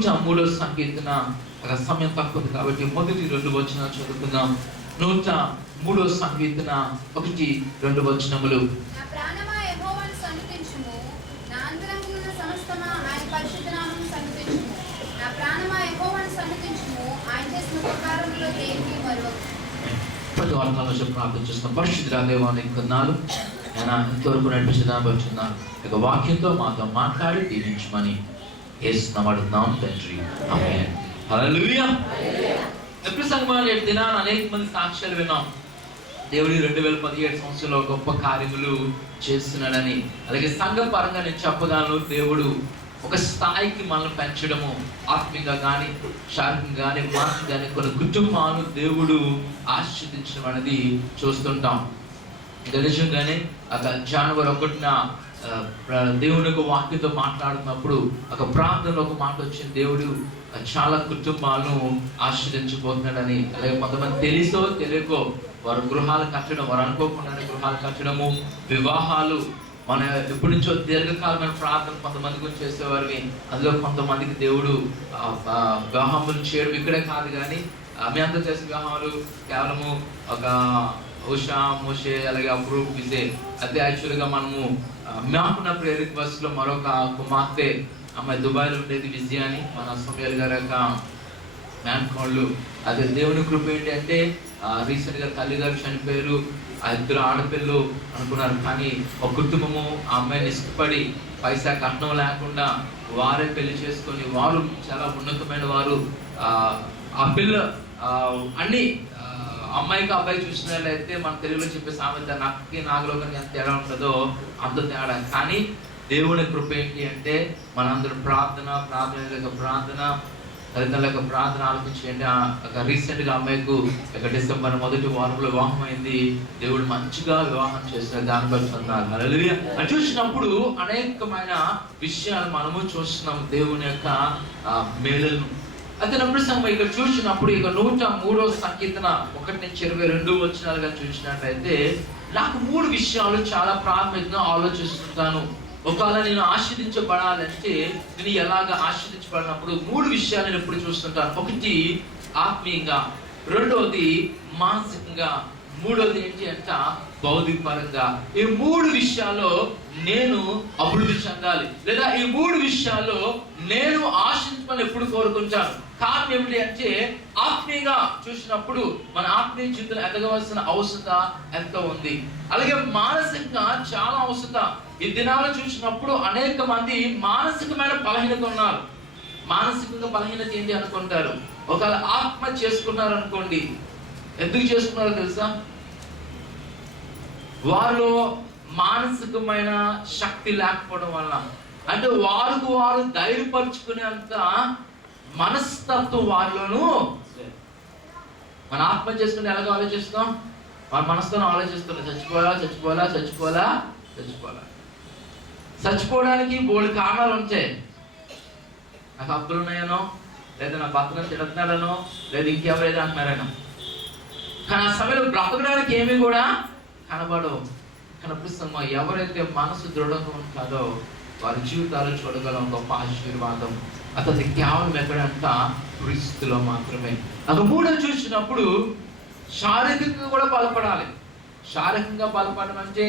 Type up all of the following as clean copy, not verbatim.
103వ సంకీర్తన. సమయం తక్కువ కాబట్టి మొదటి 2 వచనాలు చదువుకుందాం. 103వ సంకీర్తన 1-2 వచనములు. నా ప్రాణమా యెహోవాను సన్నుతించుము, నా అంతరంగమున సమస్తమా ఆయన పరిశుద్ధ నామమును సన్నుతించుము. నా ప్రాణమా యెహోవాను సన్నుతించుము, ఆయన చేసిన ఉపకారములలో దేనిని మరువకు. ప్రతి వార్తల్లో ప్రార్థన చేస్తున్న పరిశుద్ధ దేవానికి వందనాలు. నేను ఇంతవరకు నడిపించదాబడుతున్నాను. ఇక వాక్యంతో మాతో మాట్లాడి దీవించమని యేసునామమున అడుగుతున్నాం తండ్రి. ఆమేన్. హల్లెలూయా. ఎప్పుడు సంగమాలు దినాన అనేక మంది సాక్ష్యాలు విన్నాం. దేవుడు 2017 సంవత్సరంలో గొప్ప కార్యములు చేస్తున్నాడని. అలాగే సంఘ పరంగా నేను చెప్పగలను, దేవుడు ఒక స్థాయికి మనల్ని పెంచడము, ఆత్మీయంగా కానీ శారీరకంగా కానీ మానసికంగా కానీ కొన్ని కుటుంబాలను దేవుడు ఆశీర్వదించడం అనేది చూస్తుంటాం. నిజంగానే జనవరి 1న దేవుని ఒక వాక్యంతో మాట్లాడుతున్నప్పుడు ఒక ప్రాంతంలో ఒక మాట వచ్చింది, దేవుడు చాలా కుటుంబాలను ఆశీర్వదించబోతున్నాడని. అలాగే కొంతమంది తెలుసో తెలియకో వారు గృహాలు కట్టడం, వారు అనుకోకుండానే గృహాలు కట్టడము, వివాహాలు. మన ఎప్పటి నుంచో దీర్ఘకాలమైన ప్రార్థన కొంతమంది గురించి చేసేవారిని, అందులో కొంతమందికి దేవుడు వివాహములు చేయడం ఇక్కడే కాదు కానీ మీ అంతా చేసే వివాహాలు కేవలము ఒక ఉషా మోషే అలాగే అప్రూవ్ విజయ్. అయితే యాక్చువల్గా మనము మాకున్న ప్రేయర్ రిక్వెస్ట్ లో మరొక కుమార్తె అమ్మాయి దుబాయ్లో ఉండేది విజయ అని, మన సమయాలు గారి యొక్క మేనకోళ్ళు. అదే దేవుని కృప ఏంటి అంటే రీసెంట్గా తల్లి గారు చనిపోయారు. ఆ 2 ఆడపిల్లలు అనుకున్నారు, కానీ ఒక కుటుంబము ఆ అమ్మాయిని ఇష్టపడి పైసా కట్నం లేకుండా వారే పెళ్లి చేసుకొని వారు చాలా ఉన్నతమైన వారు. ఆ పిల్ల అన్ని అమ్మాయికి అబ్బాయి చూసినట్లయితే మన తెలుగులో చెప్పే సామెత నక్కకి నాగలోకానికి ఎంత తేడా ఉంటుందో అంత తేడా. కానీ దేవుని కృప ఏంటి అంటే మనందరం ప్రార్థన తల్లిదండ్రుల యొక్క ప్రార్థన ఆలోచించండి. రీసెంట్గా అమ్మాయికు డిసెంబర్ 1వ వారంలో వివాహం అయింది. దేవుడు మంచిగా వివాహం చేసిన దాని బట్టి పొందాలి. హల్లెలూయా. అది చూసినప్పుడు అనేకమైన విషయాలు మనము చూస్తున్నాం, దేవుని యొక్క మేలును. అయితే నప్పుడు సంగమం ఇక్కడ చూసినప్పుడు ఇక 103వ సంకీర్తన 1-22 వచనాలుగా చూసినట్లయితే నాకు 3 విషయాలు చాలా ప్రాముఖ్యంగా ఆలోచిస్తుంటాను. ఒకవేళ నేను ఆశీర్వదించబడాలంటే నేను ఎలాగ ఆశీర్వదించబడినప్పుడు 3 విషయాలు నేను ఎప్పుడు చూస్తుంటాను. 1 ఆత్మీయంగా, 2వది మానసికంగా, 3వది ఏంటి అంటే భౌతిక పరంగా. ఈ 3 విషయాల్లో నేను అభివృద్ధి చెందాలి, లేదా ఈ 3 విషయాల్లో నేను ఆశించాలని ఎప్పుడు కోరుకుంటాను. కారణం ఏమిటి అంటే ఆత్మీయంగా చూసినప్పుడు మన ఆత్మీయ జీవితంలో ఎదగవలసిన అవసరత ఎంతో ఉంది. అలాగే మానసికంగా చాలా అవసరత. ఈ దినాలు చూసినప్పుడు అనేక మంది మానసికమైన బలహీనత ఉన్నారు. మానసికంగా బలహీనత ఏంటి అనుకుంటారు. ఒకవేళ ఆత్మ చేసుకున్నారు అనుకోండి, ఎందుకు చేసుకున్నారో తెలుసా? వారిలో మానసికమైన శక్తి లేకపోవడం వల్ల, అంటే వారు ధైర్యపరుచుకునేంత మనస్తత్వం వారిలోనూ. మన ఆత్మ చేసుకుని ఎలాగ ఆలోచిస్తాం? మన మనసుతో ఆలోచిస్తున్నాం, చచ్చిపోవడానికి బోల్డ్ కారణాలు ఉంటాయి. నాకు అప్పులు ఉన్నాయనో, లేదా నా భర్తను తిడుతున్నాడనో, లేదా ఇంకెవరైతే అంటున్నారనో. కానీ ఆ సమయంలో బ్రతకడానికి ఏమీ కూడా కనబడవు. కనిపిస్తామా? ఎవరైతే మనసు దృఢంగా ఉంటుందో వారి జీవితాలు చూడగలం గొప్ప ఆశీర్వాదం. అతని కేవలం ఎక్కడంట క్రీస్తులో మాత్రమే. నాకు 3 చూసినప్పుడు శారీరకంగా కూడా బలపడాలి. శారీరకంగా బలపడడం అంటే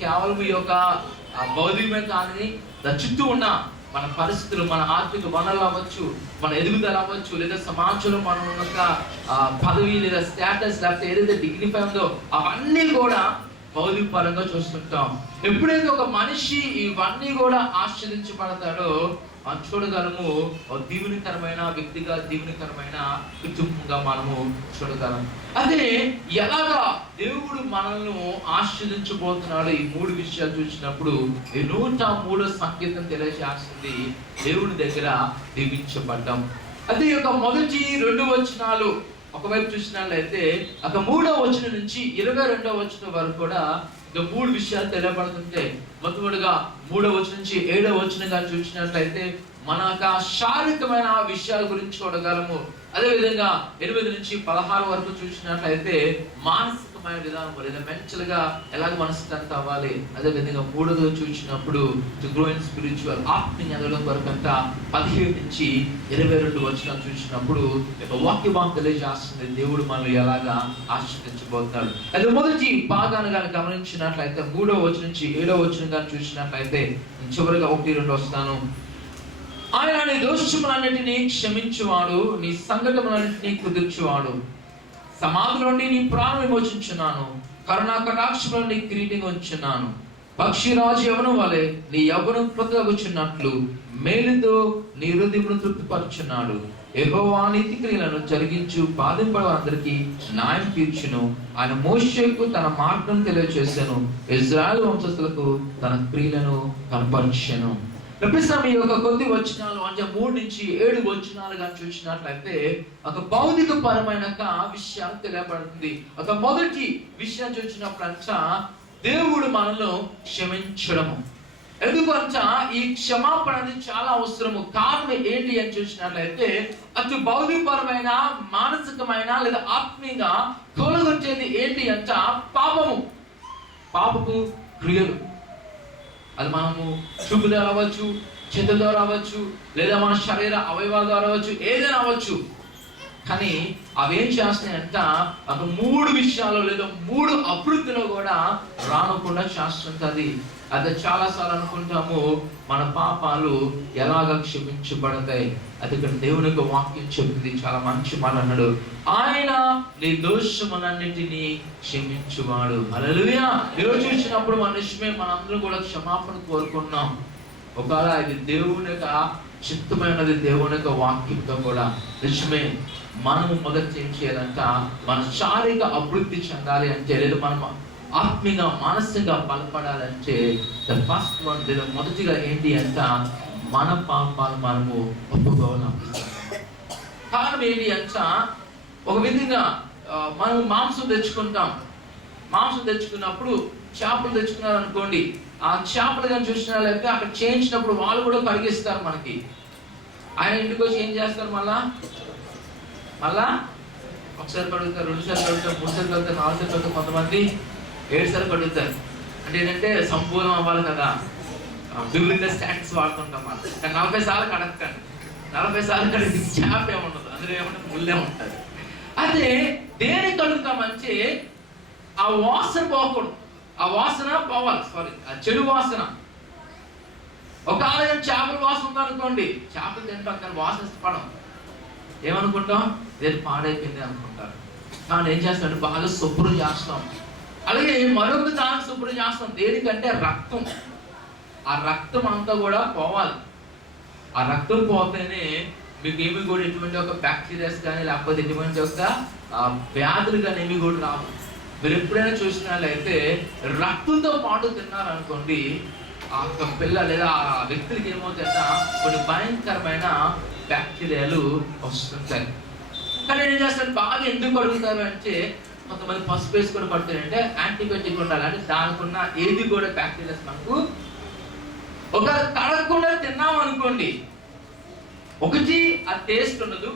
కేవలం ఈ యొక్క భౌతికమే కానీ చుట్టూ ఉన్న మన పరిస్థితులు, మన ఆర్థిక వనరులు అవ్వచ్చు, మన ఎదుగుదల అవ్వచ్చు, లేదా సమాజంలో మనం ఉన్న పదవి లేదా స్టేటస్, లేకపోతే ఏదైతే డిగ్నిఫై ఉందో అవన్నీ కూడా భౌతిక పరంగా చూస్తుంటాం. ఎప్పుడైతే ఒక మనిషి ఇవన్నీ కూడా ఆశ్రదించబడతాడో మనం చూడగలము దీవెనకరమైన వ్యక్తిగా, దీవెనకరమైన కుటుంబంగా మనము చూడగలం. అదే ఎలాగా దేవుడు మనల్ని ఆశీర్వదించబోతున్నాడు ఈ 3 విషయాలు చూసినప్పుడు ఈ 103వ సంకీర్తన తెలియజేస్తుంది దేవుని దగ్గర దీవించబడ్డం. అదే యొక్క మొదటి 2 వచనాలు ఒకవైపు చూసినట్లయితే 3వ వచనం నుంచి 22వ వచనం వరకు కూడా 3 విషయాలు తెలియబడుతుంటే, మొట్టమొదటిగా 3వ వచనం నుంచి 7వ వచనం కానీ చూసినట్లయితే మన యొక్క శారీరకమైన విషయాల గురించి చూడగలము. అదేవిధంగా 8 నుంచి 16 వరకు చూసినట్లయితే మానసికమైన విధానం లేదా మెంటల్ గా ఎలాగ మనసు స్ట్రెంత్ అవ్వాలి. అదేవిధంగా 3వ చూసినప్పుడు టు గ్రో ఇన్ స్పిరిచువల్ ఆత్మీయ ఎదగడం వరకు అంట 17 నుంచి 22 వచనాలు చూసినప్పుడు వాక్య భాగం తెలియజేస్తుంది దేవుడు మనల్ని ఎలాగా ఆశీర్వదించబోతున్నాడు. అది మొదటి భాగాన్ని కానీ గమనించినట్లయితే 3వ వచనం నుంచి 7వ వచనం కానీ చూసినట్లయితే చివరిగా 1-2 వస్తాను. ఆయన నీ దోషములన్నిటినీ క్షమించువాడు, నీ సంకటములన్నిటినీ కుదుర్చువాడు. సమాధి నుండి నీ ప్రాణం విమోచించున్నాను, కరుణా కటాక్షములో నీ కిరీటంగా ఉంచున్నాను. పక్షిరాజు యవ్వనం వలె నీ యవ్వనం కొత్తగుచున్నట్లు మేలుతో నీ హృదయమును తృప్తిపరచున్నాడు. యెహోవా నీతి క్రియలను జరిగించు బాధింపడు అందరికీ న్యాయం తీర్చును. ఆయన మోషేకు తన మార్గం తెలియచేసెను, ఇశ్రాయేలు వంశస్థులకు తన క్రియలను కనపరచెను. ఈ యొక్క కొద్ది వచనాలు అంటే 3 నుంచి 7 వచనాలుగా చూసినట్లయితే ఒక భౌతిక పరమైన విషయాలు తెలియబడుతుంది. ఒక మొదటి విషయం చూసినప్పుడంట దేవుడు మనల్ని క్షమించడము. ఎందుకంట ఈ క్షమాపణ అనేది చాలా అవసరము. కారణం ఏంటి అని చూసినట్లయితే అటు భౌతికపరమైన, మానసికమైన లేదా ఆత్మీయంగా తొలగొచ్చేది ఏంటి అంట పాపపు క్రియలు. అది మనము చూపు ద్వారా అవ్వచ్చు, చేతుల ద్వారా అవ్వచ్చు, లేదా మన శరీర అవయవాల ద్వారా అవ్వచ్చు, ఏదైనా అవ్వచ్చు. కానీ అవేం చేస్తున్నాయంట ఒక 3 విషయాలు లేదా 3 అభివృద్ధిలో కూడా రానకుండా చేస్తుంటది. అదే చాలా సార్లు అనుకుంటాము మన పాపాలు ఎలాగ క్షమించబడతాయి. అది ఇక్కడ దేవుని యొక్క వాక్యం చెప్పింది. చాలా మంచి మాట అన్నాడు, ఆయన నీ దోషములన్నిటినీ క్షమించువాడు. హల్లెలూయా. ఈరోజు చూసినప్పుడు మనుషుమే మనందరం కూడా క్షమాపణ కోరుకున్నాం. ఒకవేళ ఇది దేవుని యొక్క చిత్తమైనది, దేవుని యొక్క వాక్యంతో కూడా నిజమే. మనము మొదటి ఏం చేయాలంట, మన శారీరక అభివృద్ధి చెందాలి అంటే, లేదా మనం ఆత్మీయంగా మానసికంగా బలపడాలంటే ద ఫస్ట్ వన్ లేదా మొదటిగా ఏంటి అంట, మన పాపాలు మనము ఒప్పుకోవాలి. కారణం ఏంటి అంట, ఒక విధంగా మనం మాంసం తెచ్చుకుంటాం. మాంసం తెచ్చుకున్నప్పుడు చేపలు తెచ్చుకున్నారు అనుకోండి, ఆ చేపలు కానీ చూసినా లేకపోతే అక్కడ చేయించినప్పుడు వాళ్ళు కూడా కడిగిస్తారు మనకి. ఆయన ఇంటికి వచ్చి ఏం చేస్తారు, మళ్ళా ఒకసారి కడుగుతారు, 2 సార్లు కడుగుతారు, 3 సార్లు కడుగుతారు, 4 సార్లు కడుగుతారు, కొంతమంది 7 సార్లు కడుగుతారు. అంటే ఏంటంటే సంపూర్ణం అవ్వాలి కదా, బిబ్లికల్ స్టాటిక్స్ వాడుతుంటాం మనం. 40 సార్లు కడగకండి, 40 సార్లు కడిగి చేప ఏముండదు, అందులో ఏమంటే ముళ్ళే ఉంటుంది. అదే దేని కడుగుతామంటే ఆ వాసన పోకూడదు, ఆ వాసన పోవాలి, ఆ చెడు వాసన. ఒక ఆలయం చేపల వాసన ఉందనుకోండి, చేపలు తింటాం కానీ వాసన ఇష్టపడం, ఏమనుకుంటాం, దేని పాడైపోయింది అనుకుంటారు. కానీ ఏం చేస్తామంటే బాగా శుభ్రం చేస్తాం. అలాగే మరొక దాన్ని శుభ్రం చేస్తాం, దేనికంటే రక్తం. ఆ రక్తం అంతా కూడా పోవాలి. ఆ రక్తం పోతేనే మీకు ఏమి కూడా ఎటువంటి ఒక బ్యాక్టీరియాస్ కానీ లేకపోతే ఎటువంటి ఒక వ్యాధులు కానీ ఏమి కూడా రావు. మీరు ఎప్పుడైనా చూసినట్లయితే రక్తంతో పాటు తిన్నారనుకోండి, ఆ పిల్ల లేదా ఆ వ్యక్తులకి ఏమవుతుందంటే కొన్ని భయంకరమైన బ్యాక్టీరియాలు వస్తుంటాయి. కానీ ఏం చేస్తారు, బాగా ఎందుకు అడుగుతారు అంటే, కొంతమంది పసుపు వేసి కూడా పడుతుందంటే యాంటీబయాటిక్ ఉండాలి, అంటే దానికి ఉన్న ఏది కూడా బ్యాక్టీరియాస్ మనకు ఒక కడగకుండా తిన్నాం అనుకోండి, ఒకటి ఆ టేస్ట్ ఉండదు,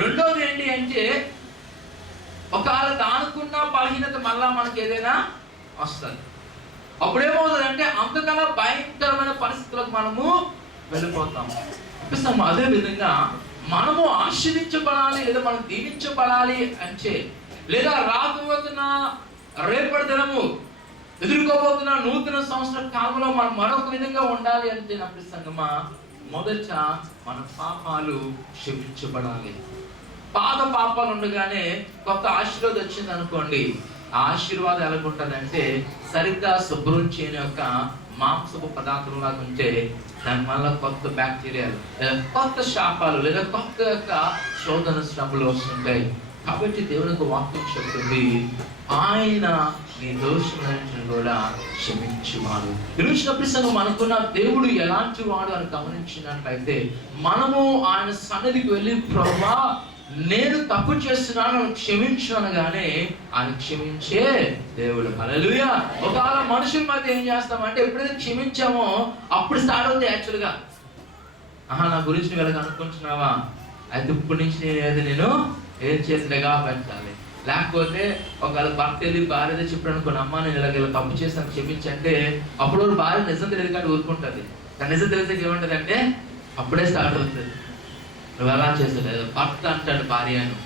రెండోది ఏంటి అంటే ఒకవేళ దానికున్న బలహీనత మళ్ళా మనకి ఏదైనా వస్తుంది. అప్పుడేమవుతుందంటే అంతకన్నా భయంకరమైన పరిస్థితులకు మనము వెళ్ళిపోతాము. అదే విధంగా మనము ఆశీర్వించబడాలి లేదా మనం దీవించబడాలి అంటే, లేదా రాబోతున్న రేపటి దినము ఎదుర్కోబోతున్న నూతన సంవత్సర కాలంలో మనం మరొక విధంగా ఉండాలి అంటే నా సంగమా, మొదట మన పాపాలు క్షమించబడాలి. పాత పాపాలు ఉండగానే కొత్త ఆశీర్వాదం వచ్చింది అనుకోండి, ఆ ఆశీర్వాదం ఎలాగుంటుందంటే సరిగ్గా శుభ్రం చేయని యొక్క మాంసపు పదార్థం లాగా ఉంటే దాని వల్ల కొత్త బ్యాక్టీరియాలు లేదా కొత్త శాపాలు లేదా కొత్త యొక్క శోధన శ్రమలు వస్తుంటాయి. కాబట్టి దేవునికి వాక్యం చెప్తుంది, ఆయన నీ దోషములను కూడా క్షమించువాడు. ఈరోజు మనకున్న దేవుడు ఎలాంటి వాడు అని గమనించినట్లయితే, మనము ఆయన సన్నిధికి వెళ్ళి ప్రభువా నేను తప్పు చేస్తున్నాను క్షమించు అనగానే ఆయన క్షమించే దేవుడు. హల్లెలూయా. ఒకవేళ మనుషుల మధ్య ఏం చేస్తామంటే ఎప్పుడైతే క్షమించామో అప్పుడు స్టార్ట్ అవుతుంది యాక్చువల్గా. నా గురించి నువ్వు ఎలాగ అనుకుంటున్నావా, అయితే ఇప్పటి నుంచి నేను ఏం చేసినగా పెట్టాలి. లేకపోతే ఒకవేళ భర్త వెళ్ళి భార్య చెప్పాడు అనుకోండి, అమ్మ నేను ఇలా తప్పు చేశాను క్షమించంటే, అప్పుడు భార్య నిజం తెలియదు కానీ ఊరుకుంటుంది. కానీ నిజం తెలిస్తే ఏమంటుంది అంటే అప్పుడే స్టార్ట్ అవుతుంది, నువ్వు ఎలా చేసలేదు. భర్త అంటాడు భార్యను,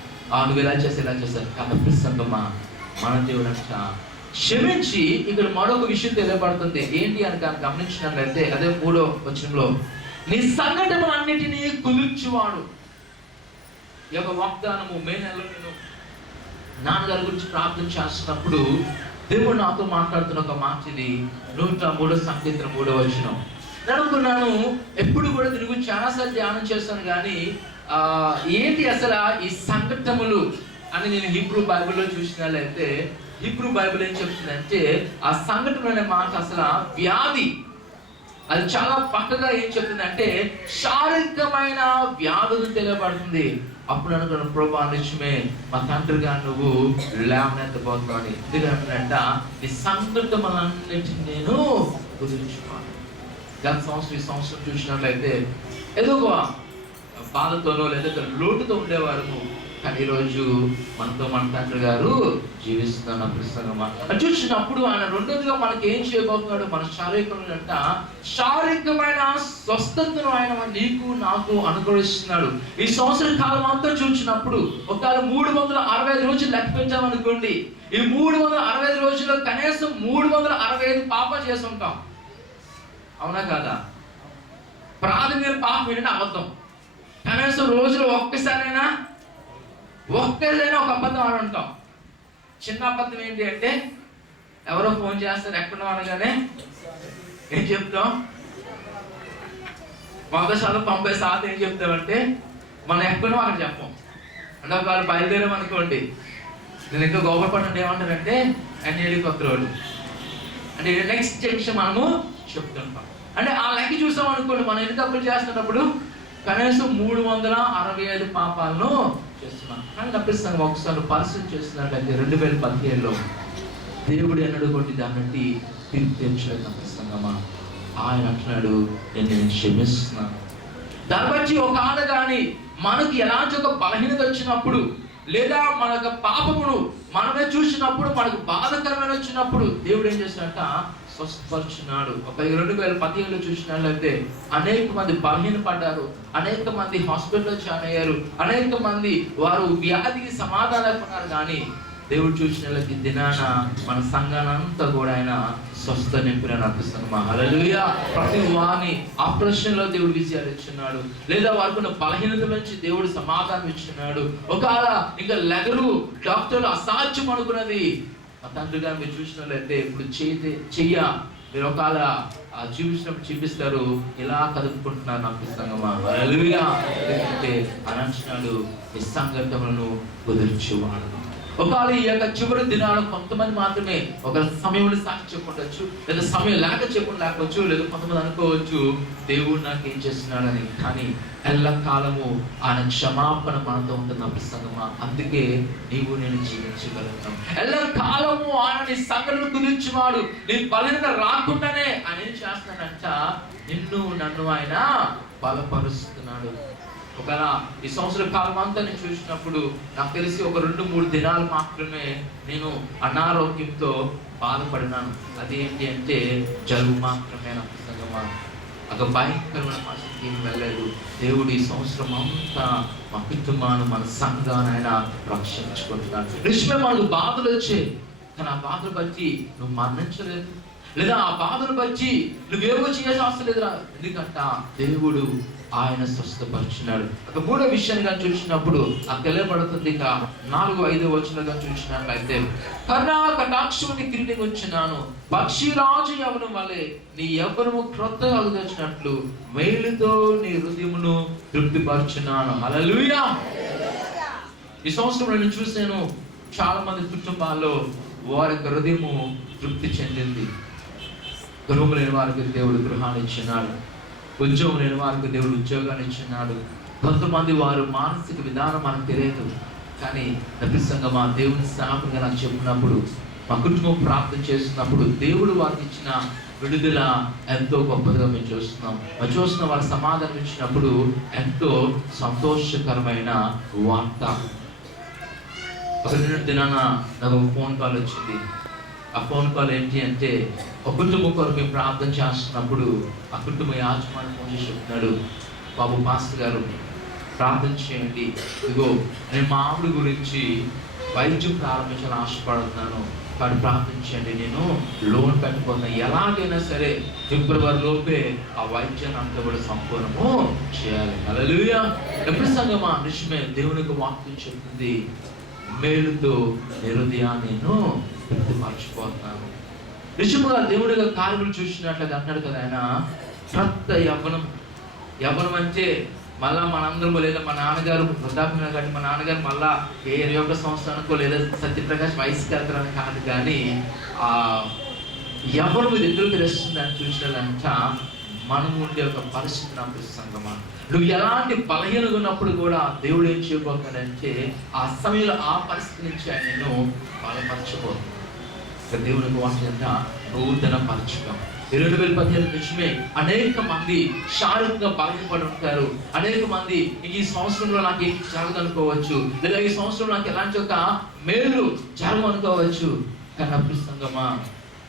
నువ్వు ఇలా చేసి ఇలా చేశాను. కాబట్టి సంగమా మన దేవుడు అంట క్షమించి. ఇక్కడ మరొక విషయం తెలియబడుతుంది, ఏంటి అని గమనించినట్లయితే అదే 3వ వచనంలో, నీ సంఘటనలన్నిటినీ కుదుర్చువాడు. ఈ యొక్క వాగ్దానము మే నెలలో నేను నాన్నగారి గురించి ప్రార్థన చేస్తున్నప్పుడు దేవుడు నాతో మాట్లాడుతున్న ఒక మాట ఇది. 103వ సంకీర్తన 3వ వచనం. నేను అనుకున్నాను, ఎప్పుడు కూడా దీని గురించి చాలాసార్లు ధ్యానం చేస్తాను కానీ ఏంటి అసలు ఈ సంఘటనలు అని నేను హీబ్రూ బైబిల్లో చూసినట్లయితే హీబ్రూ బైబిల్ ఏం చెప్తుందంటే ఆ సంఘటన అనే మాట అసలు వ్యాధి, అది చాలా పక్కగా ఏం చెప్తుందంటే శారీరకమైన వ్యాధులు తెలియబడుతుంది. అప్పుడు అనుకున్నాను, ప్రభా నిజమే, మా తండ్రిగా నువ్వు లేవనెత్తబోతున్నావు. ఎందుకంటే నీ సంఘటనలన్నిటిని నేను కుదుర్చుకోవాలి. గత సంవత్సరం ఈ సంవత్సరం చూసినట్లయితే ఏదో ఒక బాధతోనో లేదా లోటుతో ఉండేవారు, కానీ ఈరోజు మనతో మన తండ్రి గారు జీవిస్తున్న పుస్తకమా చూసినప్పుడు ఆయన రెండోదిగా మనకి ఏం చేయబోతున్నాడు, మన శారీరకమైన స్వస్థతను ఆయన నీకు నాకు అనుగ్రహిస్తున్నాడు. ఈ సంవత్సరం కాలం అంతా చూసినప్పుడు ఒకవేళ 365 రోజులు లెక్క పెంచామనుకోండి, ఈ 365 రోజుల్లో కనీసం 365 పాపాలు చేసి ఉంటాం. అవునా కాదా? ప్రాథమిక పాపం ఏంటంటే అబద్ధం. కనీసం రోజులు ఒక్కసారైనా ఒక అబద్ధం ఆడి ఉంటాం. చిన్న అబద్ధం ఏంటి అంటే ఎవరో ఫోన్ చేస్తారు ఎక్కడ అనగానే ఏం చెప్తాం, 100% ఏం చెప్తామంటే మనం ఎక్కడో అక్కడ చెప్పాం. అంటే ఒకవేళ బయలుదేరాం అనుకోండి, నేను ఇంకా గోపపడి ఏమంటారంటే ఎన్ఏడి కొత్త రోడ్డు అంటే నెక్స్ట్ జంక్షన్ మనము చెప్తుంటాం. అంటే ఆ లెక్క చూసాం అనుకోండి, మనం ఎన్ని తప్పులు చేస్తున్నప్పుడు కనీసం 365 పాపాలను చేస్తున్నాం. కానీ తప్పిస్తాను ఒకసారి పరిస్థితి చేస్తున్నట్లయితే 2017లో దేవుడు ఎన్నడూ కొట్టి దాన్ని తీర్పు తీర్చలేదు. తప్పిస్తామా ఆయన అంటున్నాడు, నేను క్షమిస్తున్నాను. దాన్ని బట్టి ఒక ఆడ కానీ మనకి ఎలాంటి ఒక బలహీనత వచ్చినప్పుడు లేదా మన యొక్క పాపమును మనమే చూసినప్పుడు మనకు బాధకరమైన వచ్చినప్పుడు దేవుడు ఏం చేస్తాడంట స్వస్థపరుచున్నాడు. ఒక 2015లో చూసినట్లయితే అనేక మంది బలహీన పడ్డారు, అనేక మంది హాస్పిటల్లో జాయిన్ అయ్యారు, అనేక మంది వారు వ్యాధికి సమాధానం లేకున్నారు. కానీ దేవుడు చూసినట్లయితే దినాన మన సంఘానంతా కూడా ఆయన స్వస్థ నింపిన అనిపిస్తున్నామా. హల్లెలూయా. ప్రతి వారిని ఆపరేషన్లో దేవుడు విజయాలు ఇచ్చున్నాడు, లేదా వారికి బలహీనత నుంచి దేవుడు సమాధానం ఇచ్చున్నాడు. ఒకవేళ ఇంకా లెగరు డాక్టర్లు అసాధ్యం అనుకున్నది మా తండ్రి గారు మీరు చూసినట్లయితే ఇప్పుడు చెయ్య మీరు ఒకవేళ చూపించినప్పుడు చూపిస్తారు, ఇలా కదుపుకుంటున్నారు అనిపిస్తామా. హల్లెలూయా. ఎందుకంటే అనంటున్నాడు ఈ సంఘటనలను కుదుర్చువాడు. ఒకవేళ ఈ యొక్క చివరి దినాలు కొంతమంది మాత్రమే ఒక సమయం సాక్షి చెప్పుకుంటచ్చు, లేదా సమయం లేకపోవచ్చు, లేదా కొంతమంది అనుకోవచ్చు దేవుడు నాకు ఏం చేస్తున్నాడని. కానీ ఎల్లకాలము ఆయన క్షమాపణ మనతో ఉంటుంది అప్రసంగమా. అందుకే నీవు నేను జీవించగలుగుతాం. ఎల్లకాలము ఆయన నీ సంఘటనలు కుదిర్చువాడు. నీ బలహీనత రాకుండానే ఆయన ఏం చేస్తాడంట, నిన్ను నన్ను ఆయన బలపరుస్తున్నాడు. ఒకవేళ ఈ సంవత్సర కాలం అంతా నేను చూసినప్పుడు నాకు తెలిసి ఒక 2-3 దినాలు మాత్రమే నేను అనారోగ్యంతో బాధపడినాను. అదేంటి అంటే జలుబు మాత్రమే. నా ఒక భయంకరమైన పరిస్థితి ఏం వెళ్ళలేదు. దేవుడు ఈ సంవత్సరం అంతా మా కుటుంబాన్ని మన సంఘాన్ని ఆయన రక్షించుకుంటున్నాడు. నిజమే మనకు బాధలు వచ్చాయి, కానీ ఆ బాధలు బట్టి నువ్వు మరణించలేదు, లేదా ఆ బాధను బట్టి నువ్వేవో చేయాల్సిన అవసరం లేదురా. ఎందుకంటే దేవుడు ఆయన స్వస్థపరిచినాడు. ఒక 3వ విషయంగా చూసినప్పుడు ఆ తెలియబడుతుంది. ఇక 4-5 వచనంగా చూసినట్లయితే కటాక్షముని కిరీటం ఉంచినాను, పక్షిరాజు యవ్వనం వలె నీ యవ్వనము క్రొత్తగా వచ్చినట్లు మేలుతో నీ హృదయమును తృప్తిపరచున్నాను. హల్లెలూయా. ఈ సంవత్సరం నేను చూశాను చాలా మంది కుటుంబాల్లో వారి హృదయము తృప్తి చెందింది. గృహము లేని వారికి దేవుడు గృహాన్ని ఇచ్చినాడు, ఉద్యోగం లేని వారికి దేవుడు ఉద్యోగాన్ని ఇచ్చినాడు. కొంతమంది వారు మానసిక విధానం మనకు తెలియదు, కానీ ఖచ్చితంగా మా దేవుని సేవకునిగా నాకు చెప్పినప్పుడు, మా కుటుంబం ప్రార్థన చేస్తున్నప్పుడు దేవుడు వారికి ఇచ్చిన విడుదల ఎంతో గొప్పదిగా మేము చూస్తున్నాం. వారు సమాధానం ఇచ్చినప్పుడు ఎంతో సంతోషకరమైన వార్త. ఒక దినాన నాకు ఫోన్ కాల్ వచ్చింది. ఆ ఫోన్ కాల్ ఏంటి అంటే, ఒక కుటుంబం కొరకు మేము ప్రార్థన చేస్తున్నప్పుడు ఆ కుటుంబ యాజమాన్యం ఫోన్ చేసి చెప్తున్నాడు, బాబు పాస్టర్ గారు ప్రార్థన చేయండి, ఇదిగో నేను మా ఆవిడ గురించి వైద్యం ప్రారంభించాలని ఆశపడుతున్నాను, కానీ ప్రార్థించండి, నేను లోన్ పెట్టబోతున్నాను, ఎలాగైనా సరే ఫిబ్రవరి లోపే ఆ వైద్యాన్ని అంతా కూడా సంపూర్ణము చేయాలి. హల్లెలూయా. ఎప్పుడు సంగమా నిజమే, దేవునికి వాక్యం చెప్తుంది, మేలుతో హృదయాన్ని నేను మర్చిపోతున్నాను. నిజముగా దేవుడిగా కార్యములు చూసినట్లుగా అన్నాడు కదా ఆయన, కొత్త యవ్వనం అంటే మళ్ళా మనందరము లేదా మా నాన్నగారు వృద్ధాప్యం కాబట్టి మా నాన్నగారు మళ్ళా 21 సంవత్సరానికో లేదా సత్యప్రకాష్ వయసుకి వెళ్తారని కాదు, కానీ ఆ యవ్వనం ఎదురు తెలుస్తుందని చూసినంట మనం ఉండే ఒక పరిస్థితి నాకు సంగమా. నువ్వు ఎలాంటి బలహీనగా ఉన్నప్పుడు కూడా దేవుడు ఏం చేయబోతున్నాడంటే ఆ సమయంలో ఆ పరిస్థితి నుంచి ఆయన నేను బలపరచబోతున్నాను. దేవునికి వాక్యంత నూతన పరచకం. 2017 నిజమే, అనేక మంది శారీరకంగా బలహీనపడి ఉంటారు. అనేక మంది ఈ సంవత్సరంలో నాకు ఏం జరగదనుకోవచ్చు, లేదా ఈ సంవత్సరంలో నాకు ఎలాంటి ఒక మేలు జరగనుకోవచ్చు. కానీ అప్రసంగమా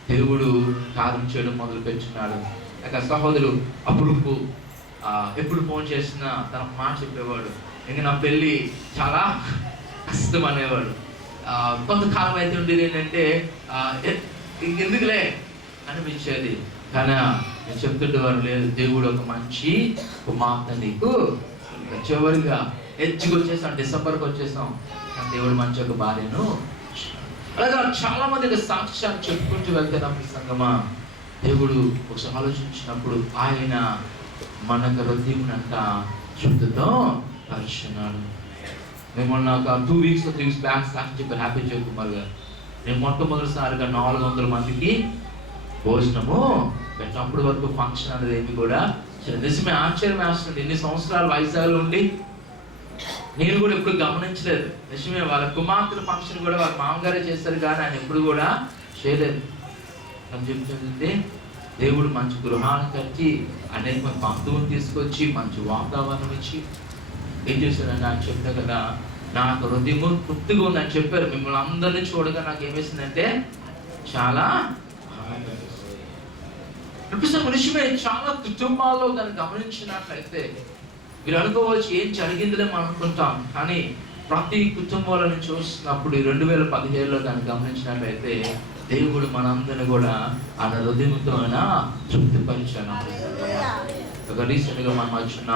దేవుడు కార్యం చేయడం మొదలు పెట్టున్నాడు. ఇక సహోదరు అప్పుడు ఎప్పుడు ఫోన్ చేసినా తన మాట చెప్పేవాడు, ఇంకా నా పెళ్ళి చాలా కష్టం అనేవాడు. కొంతకాలం అయితే ఉండేది ఏంటంటే ఇంకెందుకులే అనిపించేది. కానీ నేను చెప్తుండేవారు, లేదు దేవుడు ఒక మంచి కుమార్తె నీకు. చివరిగా ఎడ్జ్కి వచ్చేసాం, డిసెంబర్కి వచ్చేసాం, కానీ దేవుడు మంచి ఒక భార్యను. అలాగా చాలా మంది సాక్ష్యాన్ని చెప్పుకుంటూ వెళ్తున్నప్పుడు సంగమా దేవుడు ఒకసారి ఆలోచించినప్పుడు ఆయన మనకు హృదయంనంట శుద్ధితో పరిచున్నాడు. మేము నాకు 2 weeks 3 weeks బ్యాక్ సాక్షి చెప్పారు హ్యాపీ జయకుమార్ గారు. నేను మొట్టమొదటిసారిగా 400 మందికి భోజనము పెట్టినప్పటి వరకు ఫంక్షన్ అనేది ఏమి కూడా నిజమే ఆశ్చర్యం వేస్తుంది. ఎన్ని సంవత్సరాలు వైజాగ్లో ఉండి నేను కూడా ఎప్పుడు గమనించలేదు. నిజమే, వాళ్ళ కుమార్తెల ఫంక్షన్ కూడా వాళ్ళ మామగారే చేస్తారు, కానీ ఆయన ఎప్పుడు కూడా చేయలేదు. అని చెప్తుంది దేవుడు మంచి గృహాన్ని కట్టి అనేక మంది బంధువులు తీసుకొచ్చి మంచి వాతావరణం ఇచ్చి ఏం చేశారని నాకు చెప్పినా కదా, నాకు హృదయము తృప్తిగా ఉందని చెప్పారు. మిమ్మల్ని అందరినీ చూడగా నాకు ఏమేసిందంటే చాలా నిజమే. చాలా కుటుంబాల్లో దాన్ని గమనించినట్లయితే మీరు అనుకోవచ్చు ఏం జరిగిందిలే మనం అనుకుంటాం, కానీ ప్రతి కుటుంబాలను చూసినప్పుడు 2017లో దాన్ని గమనించినట్లయితే దేవుడు మనందరినీ కూడా ఆయన హృదయంతో తృప్తిపరిచాను. ఒక రీసెంట్గా మనం వచ్చిన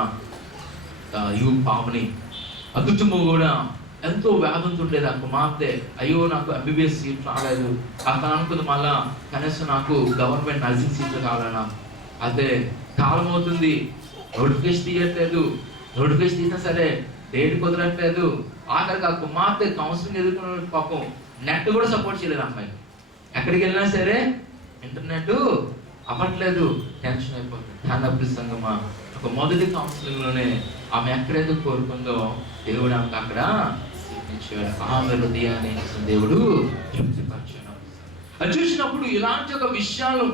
పావని ఆ కుటుంబం కూడా ఎంతో వ్యాధులతో ఉండేది. ఆ కుమార్తె అయ్యో నాకు MBBS సీట్ రాలేదు, అతను అనుకుంది మళ్ళా కనీసం నాకు గవర్నమెంట్ నర్సింగ్ సీట్లు కావాలన్నా. అయితే కాలం అవుతుంది, నోటిఫికేషన్ తీయట్లేదు, నోటిఫికేషన్ తీసినా సరే డేట్ కుదరట్లేదు. ఆఖరికి ఆ కుమార్తె కౌన్సిలింగ్ ఎదుర్కొన్న పాపం నెట్ కూడా సపోర్ట్ చేయలేదు అమ్మాయి. ఎక్కడికి వెళ్ళినా సరే ఇంటర్నెట్ అవ్వట్లేదు, టెన్షన్ అయిపోతుంది. కానీ సంగమా ఒక మొదటి కౌన్సిలింగ్లోనే ఆమె ఎక్కడైతే కోరుకుందో దేవుడు ఆమెకు అక్కడ ఇచ్చాడు. ఆమె హృదయాన్ని దేవుడు తృప్తిపరిచాడు. అది చూసినప్పుడు ఇలాంటి ఒక విషయాలు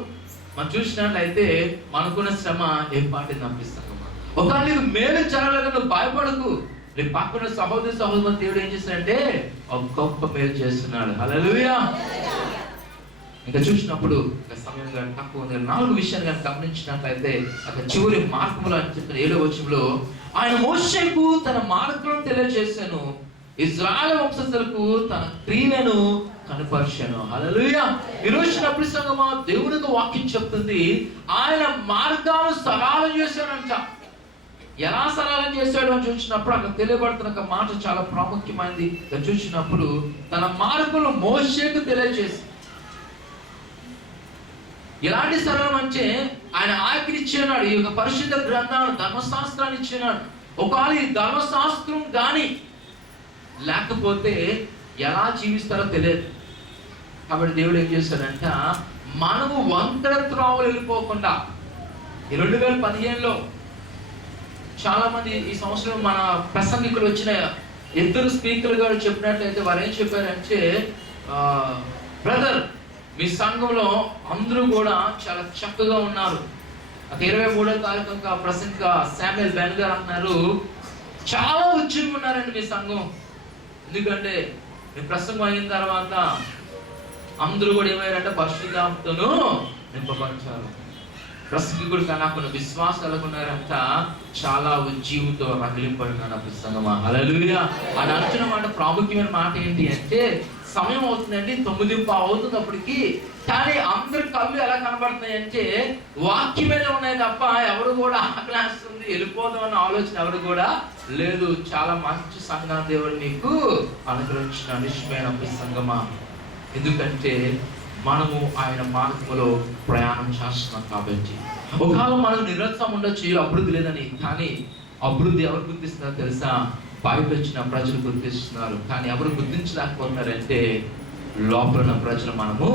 మనం చూసినట్లయితే మనకున్న శ్రమ ఏం పాటింది అనిపిస్తామా. ఒకవేళ నీకు మేలు జరగలేదు నువ్వు భయపడకు. నీ పక్కన సహోదరు దేవుడు ఏం చేస్తాడంటే ఒక గొప్ప మేలు చేస్తున్నాడు. హల్లెలూయా. ఇంకా చూసినప్పుడు సమయం కానీ తక్కువ ఉంది, 4 విషయాలు కానీ గమనించినట్లయితే అక్కడ చివరి మార్గంలో అని చెప్పిన 7వ వచనంలో ఆయన మోషేకు తన మార్గం తెలియజేశాను, ఇశ్రాయేలు వంశస్థులకు తన క్రియలను కనపరిచాను. హల్లెలూయా. ఈరోజు సంగమా దేవునికి వాక్యం చెప్తుంది ఆయన మార్గాలు సరళం చేశాడంట. ఎలా సరళం చేశాడు అని చూసినప్పుడు అక్కడ తెలియబడుతున్న ఒక మాట చాలా ప్రాముఖ్యమైనది. చూసినప్పుడు తన మార్గంలో మోషేకు తెలియజేసి, ఎలాంటి సరళం అంటే ఆయన ఆజ్ఞ ఇచ్చినాడు, ఈ యొక్క పరిశుద్ధ గ్రంథాలను ధర్మశాస్త్రాన్ని ఇచ్చినాడు. ఒకవేళ ఈ ధర్మశాస్త్రం కానీ లేకపోతే ఎలా జీవిస్తారో తెలియదు. కాబట్టి దేవుడు ఏం చేశాడంట, మనము వంకర త్రోవలు వెళ్ళిపోకుండా 2015లో చాలా మంది ఈ సంవత్సరం మన ప్రసంగికులు వచ్చిన 2 స్పీకర్లు గారు చెప్పినట్లయితే వారు ఏం చెప్పారంటే, బ్రదర్ మీ సంఘంలో అందరూ కూడా చాలా చక్కగా ఉన్నారు. 23వ తారీఖు ప్రసంగ శామ్యుయల్ బెన్ గారు అంటున్నారు, చాలా ఉద్యోగం ఉన్నారండి మీ సంఘం. ఎందుకంటే మీ ప్రసంగం అయిన తర్వాత అందరూ కూడా ఏమయ్యారంటే పరిశుద్ధాత్మతోనూ నింపబడ్డారు. ప్రసంగికుడు కన్నా కొన్ని విశ్వాసాలకు ఉన్నారంట, చాలా ఉజ్జీవంతో రగిలింపడినాడు ఆ ప్రసంగమా. హల్లెలూయా. అని అంటున్న మాట, ప్రాముఖ్యమైన మాట ఏంటి అంటే, సమయం అవుతుందండి, 9:15 అవుతుంది అప్పటికి. కానీ అందరి కళ్ళు ఎలా కనబడుతున్నాయి అంటే వాక్యం మీద ఉన్నాయి తప్ప ఎవరు కూడా ఆకలేస్తుంది వెళ్ళిపోదాం అన్న ఆలోచన ఎవరు కూడా లేదు. చాలా మంచి సంఘం దేవుడు నీకు అనుగ్రహించిన నిశ్చయమైన ప్రసంగమా. ఎందుకంటే మనము ఆయన మార్గంలో ప్రయాణం చేస్తున్నాం కాబట్టి. ఒకవేళ మనం నిరుత్సాహం ఉండొచ్చు, అభివృద్ధి లేదని. కానీ అభివృద్ధి ఎవరు గుర్తిస్తున్నారో తెలుసా? బయట వచ్చిన ప్రజలు గుర్తిస్తున్నారు. కానీ ఎవరు గుర్తించలేకపోతున్నారంటే లోపల ఉన్న ప్రజలు మనము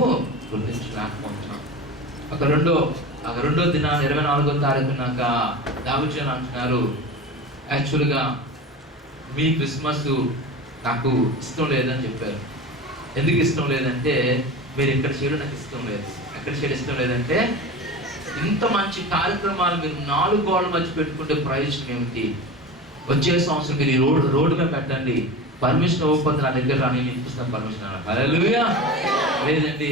గుర్తించలేకపోతున్నాం. రెండో దినాన్ని 24వ తారీఖునాక దావీదు అంటున్నారు, యాక్చువల్గా మీ క్రిస్మస్ నాకు ఇష్టం లేదని చెప్పారు. ఎందుకు ఇష్టం లేదంటే, మీరు ఇక్కడ చేయడం నాకు ఇష్టం లేదు. ఎక్కడ చేయడం ఇష్టం లేదంటే, ఇంత మంచి కార్యక్రమాలు మీరు 4 గోడల మధ్య పెట్టుకుంటే ప్రయోజనం ఏమిటి? వచ్చే సంవత్సరం మీరు రోడ్డు మీద పెట్టండి, పర్మిషన్ ఇవ్వకపోతే నా దగ్గర రాని, నేను ఇప్పిస్తాను పర్మిషన్ అన్నారు. హల్లెలూయా. లేదండి,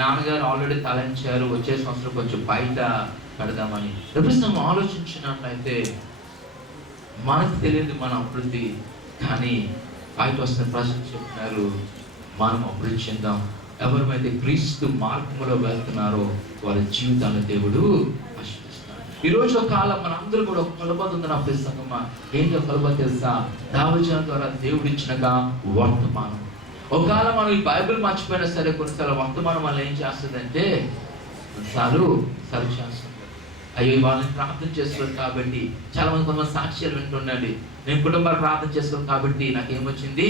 నాన్నగారు ఆల్రెడీ తలంచారు, వచ్చే సంవత్సరం కొంచెం బయట పెడదామని. ఎప్పుడు ఆలోచించినట్లయితే మనకు తెలియదు మన అభివృద్ధి, కానీ బయట వస్తున్న ప్రజలు చెప్తున్నారు మనం అభివృద్ధి చెందాం. ఎవరైతే క్రీస్తు మార్గంలో వెళ్తున్నారో వారి జీవితాన్ని దేవుడు ఆశీర్వదిస్తున్నాడు. ఈరోజు ఒక కాలం మనందరూ కూడా ఒక కొలబద్ద ఉంది నా ప్రసంగమా. ఏంటి ఒక కొలబద్ద తెలుసా? దావీదు ద్వారా దేవుడు ఇచ్చినగా వర్తమానం. ఒకవేళ మనం ఈ బైబిల్ మర్చిపోయినా సరే, కొన్నిసార్లు వర్తమానం వల్ల ఏం చేస్తుందంటే సరి చేస్తుంది. అయ్యో వాళ్ళని ప్రార్థన చేసుకోవాలి కాబట్టి, చాలా మంది కొంతమంది సాక్ష్యాలు వింటుండండి, నేను కుటుంబాలు ప్రార్థన చేసుకోవాలి కాబట్టి నాకేమొచ్చింది,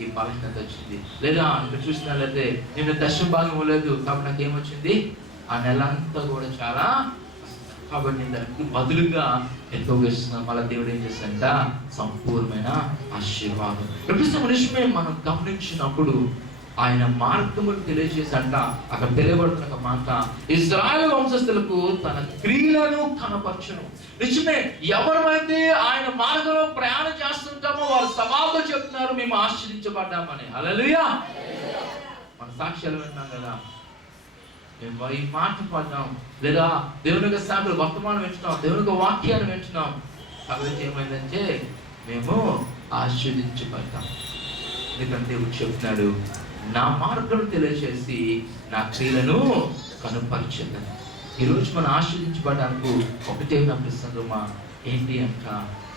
ఈ బలహీనత వచ్చింది. లేదా ఇక్కడ చూసినట్లయితే నేను దశమ భాగం ఇవ్వలేదు కాబట్టి నాకేమొచ్చింది, ఆ నెల అంతా కూడా చాలా. కాబట్టి నేను దానికి బదులుగా ఎక్కువగా ఇస్తున్నాను. మళ్ళీ దేవుడు ఏం చేస్తాడంట, సంపూర్ణమైన ఆశీర్వాదం. నిజమే మనం గమనించినప్పుడు ఆయన మార్గమును తెలియజేసంట. అక్కడ తెలియబడుతున్న ఒక మాట, ఇశ్రాయేలు వంశస్థులకు తన క్రియలను కనపరచును. నిజమే, ఎవరైతే ఆయన మార్గంలో ప్రయాణం చేస్తుంటామో వారు సభలో చెప్తున్నారు మేము ఆశ్రయించబడ్డామని. హల్లెలూయా. మన సాక్ష్యాలు వింటున్నాం కదా, మేము ఈ మాట పడ్డాం, లేదా దేవుని యొక్క సాకులు వర్తమానం వింటున్నాం, దేవుని యొక్క వాక్యాన్ని వింటున్నాం. కాబట్టి ఏమైందంటే మేము ఆశ్రయించబడ్డాం. ఎందుకంటే దేవుడు చెప్తున్నాడు, నా మార్గం తెలియజేసి నా క్రియలను కనుపరిచేదని. ఈరోజు మనం ఆశ్రయించబడడానికి ఒకటే నా ప్రసంగమా ఏంటి అంట,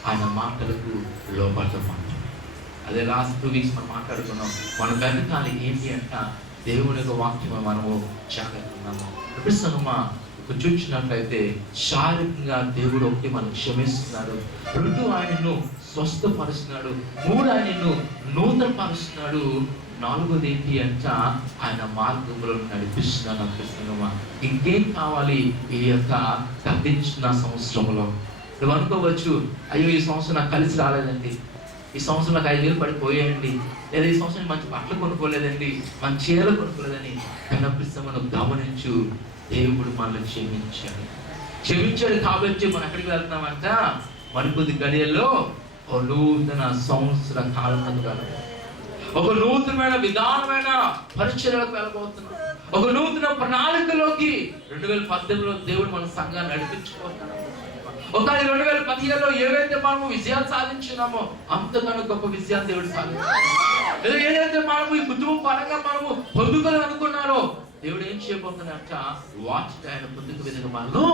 ఆయన మాటలకు లోపడతాం. అదే లాస్ట్ 2 వీక్స్ మనం మాట్లాడుకున్నాం. మనం వెనకాలి ఏంటి అంట, దేవుని యొక్క వాక్యం మనము జాగ్రత్తన్నాము. ప్రసంగమా ఒక చూసినట్లయితే శారీరకంగా దేవుడు ఒకటి మనం క్షమిస్తున్నాడు, 2 ఆయనను స్వస్థపరుస్తున్నాడు, 3 ఆయనను నూతనపరుస్తున్నాడు, 4వది ఏంటి అంట, ఆయన మార్గంలో నడిపిస్తున్నాడు. ప్రసంగమా ఇంకేం కావాలి ఈ యొక్క గతించిన సంవత్సరంలో? నువ్వు అనుకోవచ్చు, అయ్యో ఈ సంవత్సరం నాకు కలిసి రాలేదండి, ఈ సంవత్సరం నాకు 5,000 పడిపోయాయండి, లేదా ఈ సంవత్సరం మంచి బట్టలు కొనుక్కోలేదండి, మంచి చీరలు కొనుక్కోలేదని. కనిపిస్తామని గమనించు, దేవుడు మనల్ని క్షమించాడు కాబట్టి మనం ఎక్కడికి వెళ్తున్నామంట, మరికొద్ది గడియల్లో ఒక నూతన సంవత్సర కాలంలో ఒక నూతనమైన విధానమైన పరిచర్యలకు వెళ్ళబోతున్నాం. ఒక నూతన ప్రణాళికలోకి 2018లో దేవుడు మన సంఘాన్ని నడిపించుకోతున్నాడు. ఒక 2015లో ఏవైతే మనము విజయాలు సాధించినామో అంతకన్నా గొప్ప విజయాలు దేవుడు సాధించాడు. ఏదైతే మనము ఈ కుటుంబ పరంగా మనము పొందుకోవాలని అనుకున్నారో దేవుడు ఏం చేయబోతున్నాడంట, వాచ్ ఆయన పొందుకు విధంగా మనల్ని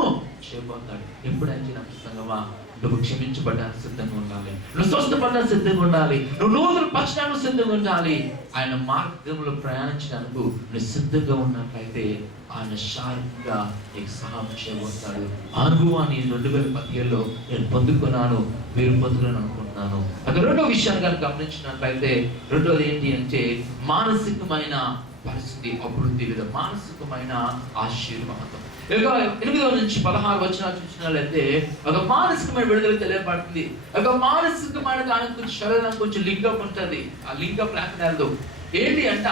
చేయబోతున్నాడు. ఎప్పుడైతే నా సంగమా నువ్వు క్షమించబడ్డానికి సిద్ధంగా ఉండాలి, నువ్వు స్వస్థపడడానికి సిద్ధంగా ఉండాలి, నువ్వు నూతన పక్షానికి సిద్ధంగా ఉండాలి. ఆయన మార్గంలో ప్రయాణించడానికి నువ్వు సిద్ధంగా ఉన్నట్లయితే ఆయన శారీరకంగా నీకు సహాయం చేయబోతాడు. అనుభవాన్ని 2017లో నేను పొందుకున్నాను, మీరు పొందుకున్నాను అనుకుంటున్నాను. అక్కడ 2వ విషయాన్ని కనుక గమనించినట్లయితే, 2వది ఏంటి అంటే మానసికమైన పరిస్థితి అభివృద్ధి, లేదా మానసికమైన ఆశీర్వాదం. 8వ నుంచి 16 వచనాలు చూసినట్లయితే ఒక మానసికమైన విడుదల తెలియబడుతుంది. ఒక మానసికమైన దానికి కొంచెం శరీరానికి కొంచెం లింకప్ ఉంటుంది. ఆ లింకప్ లేకుండా ఏంటి అంట,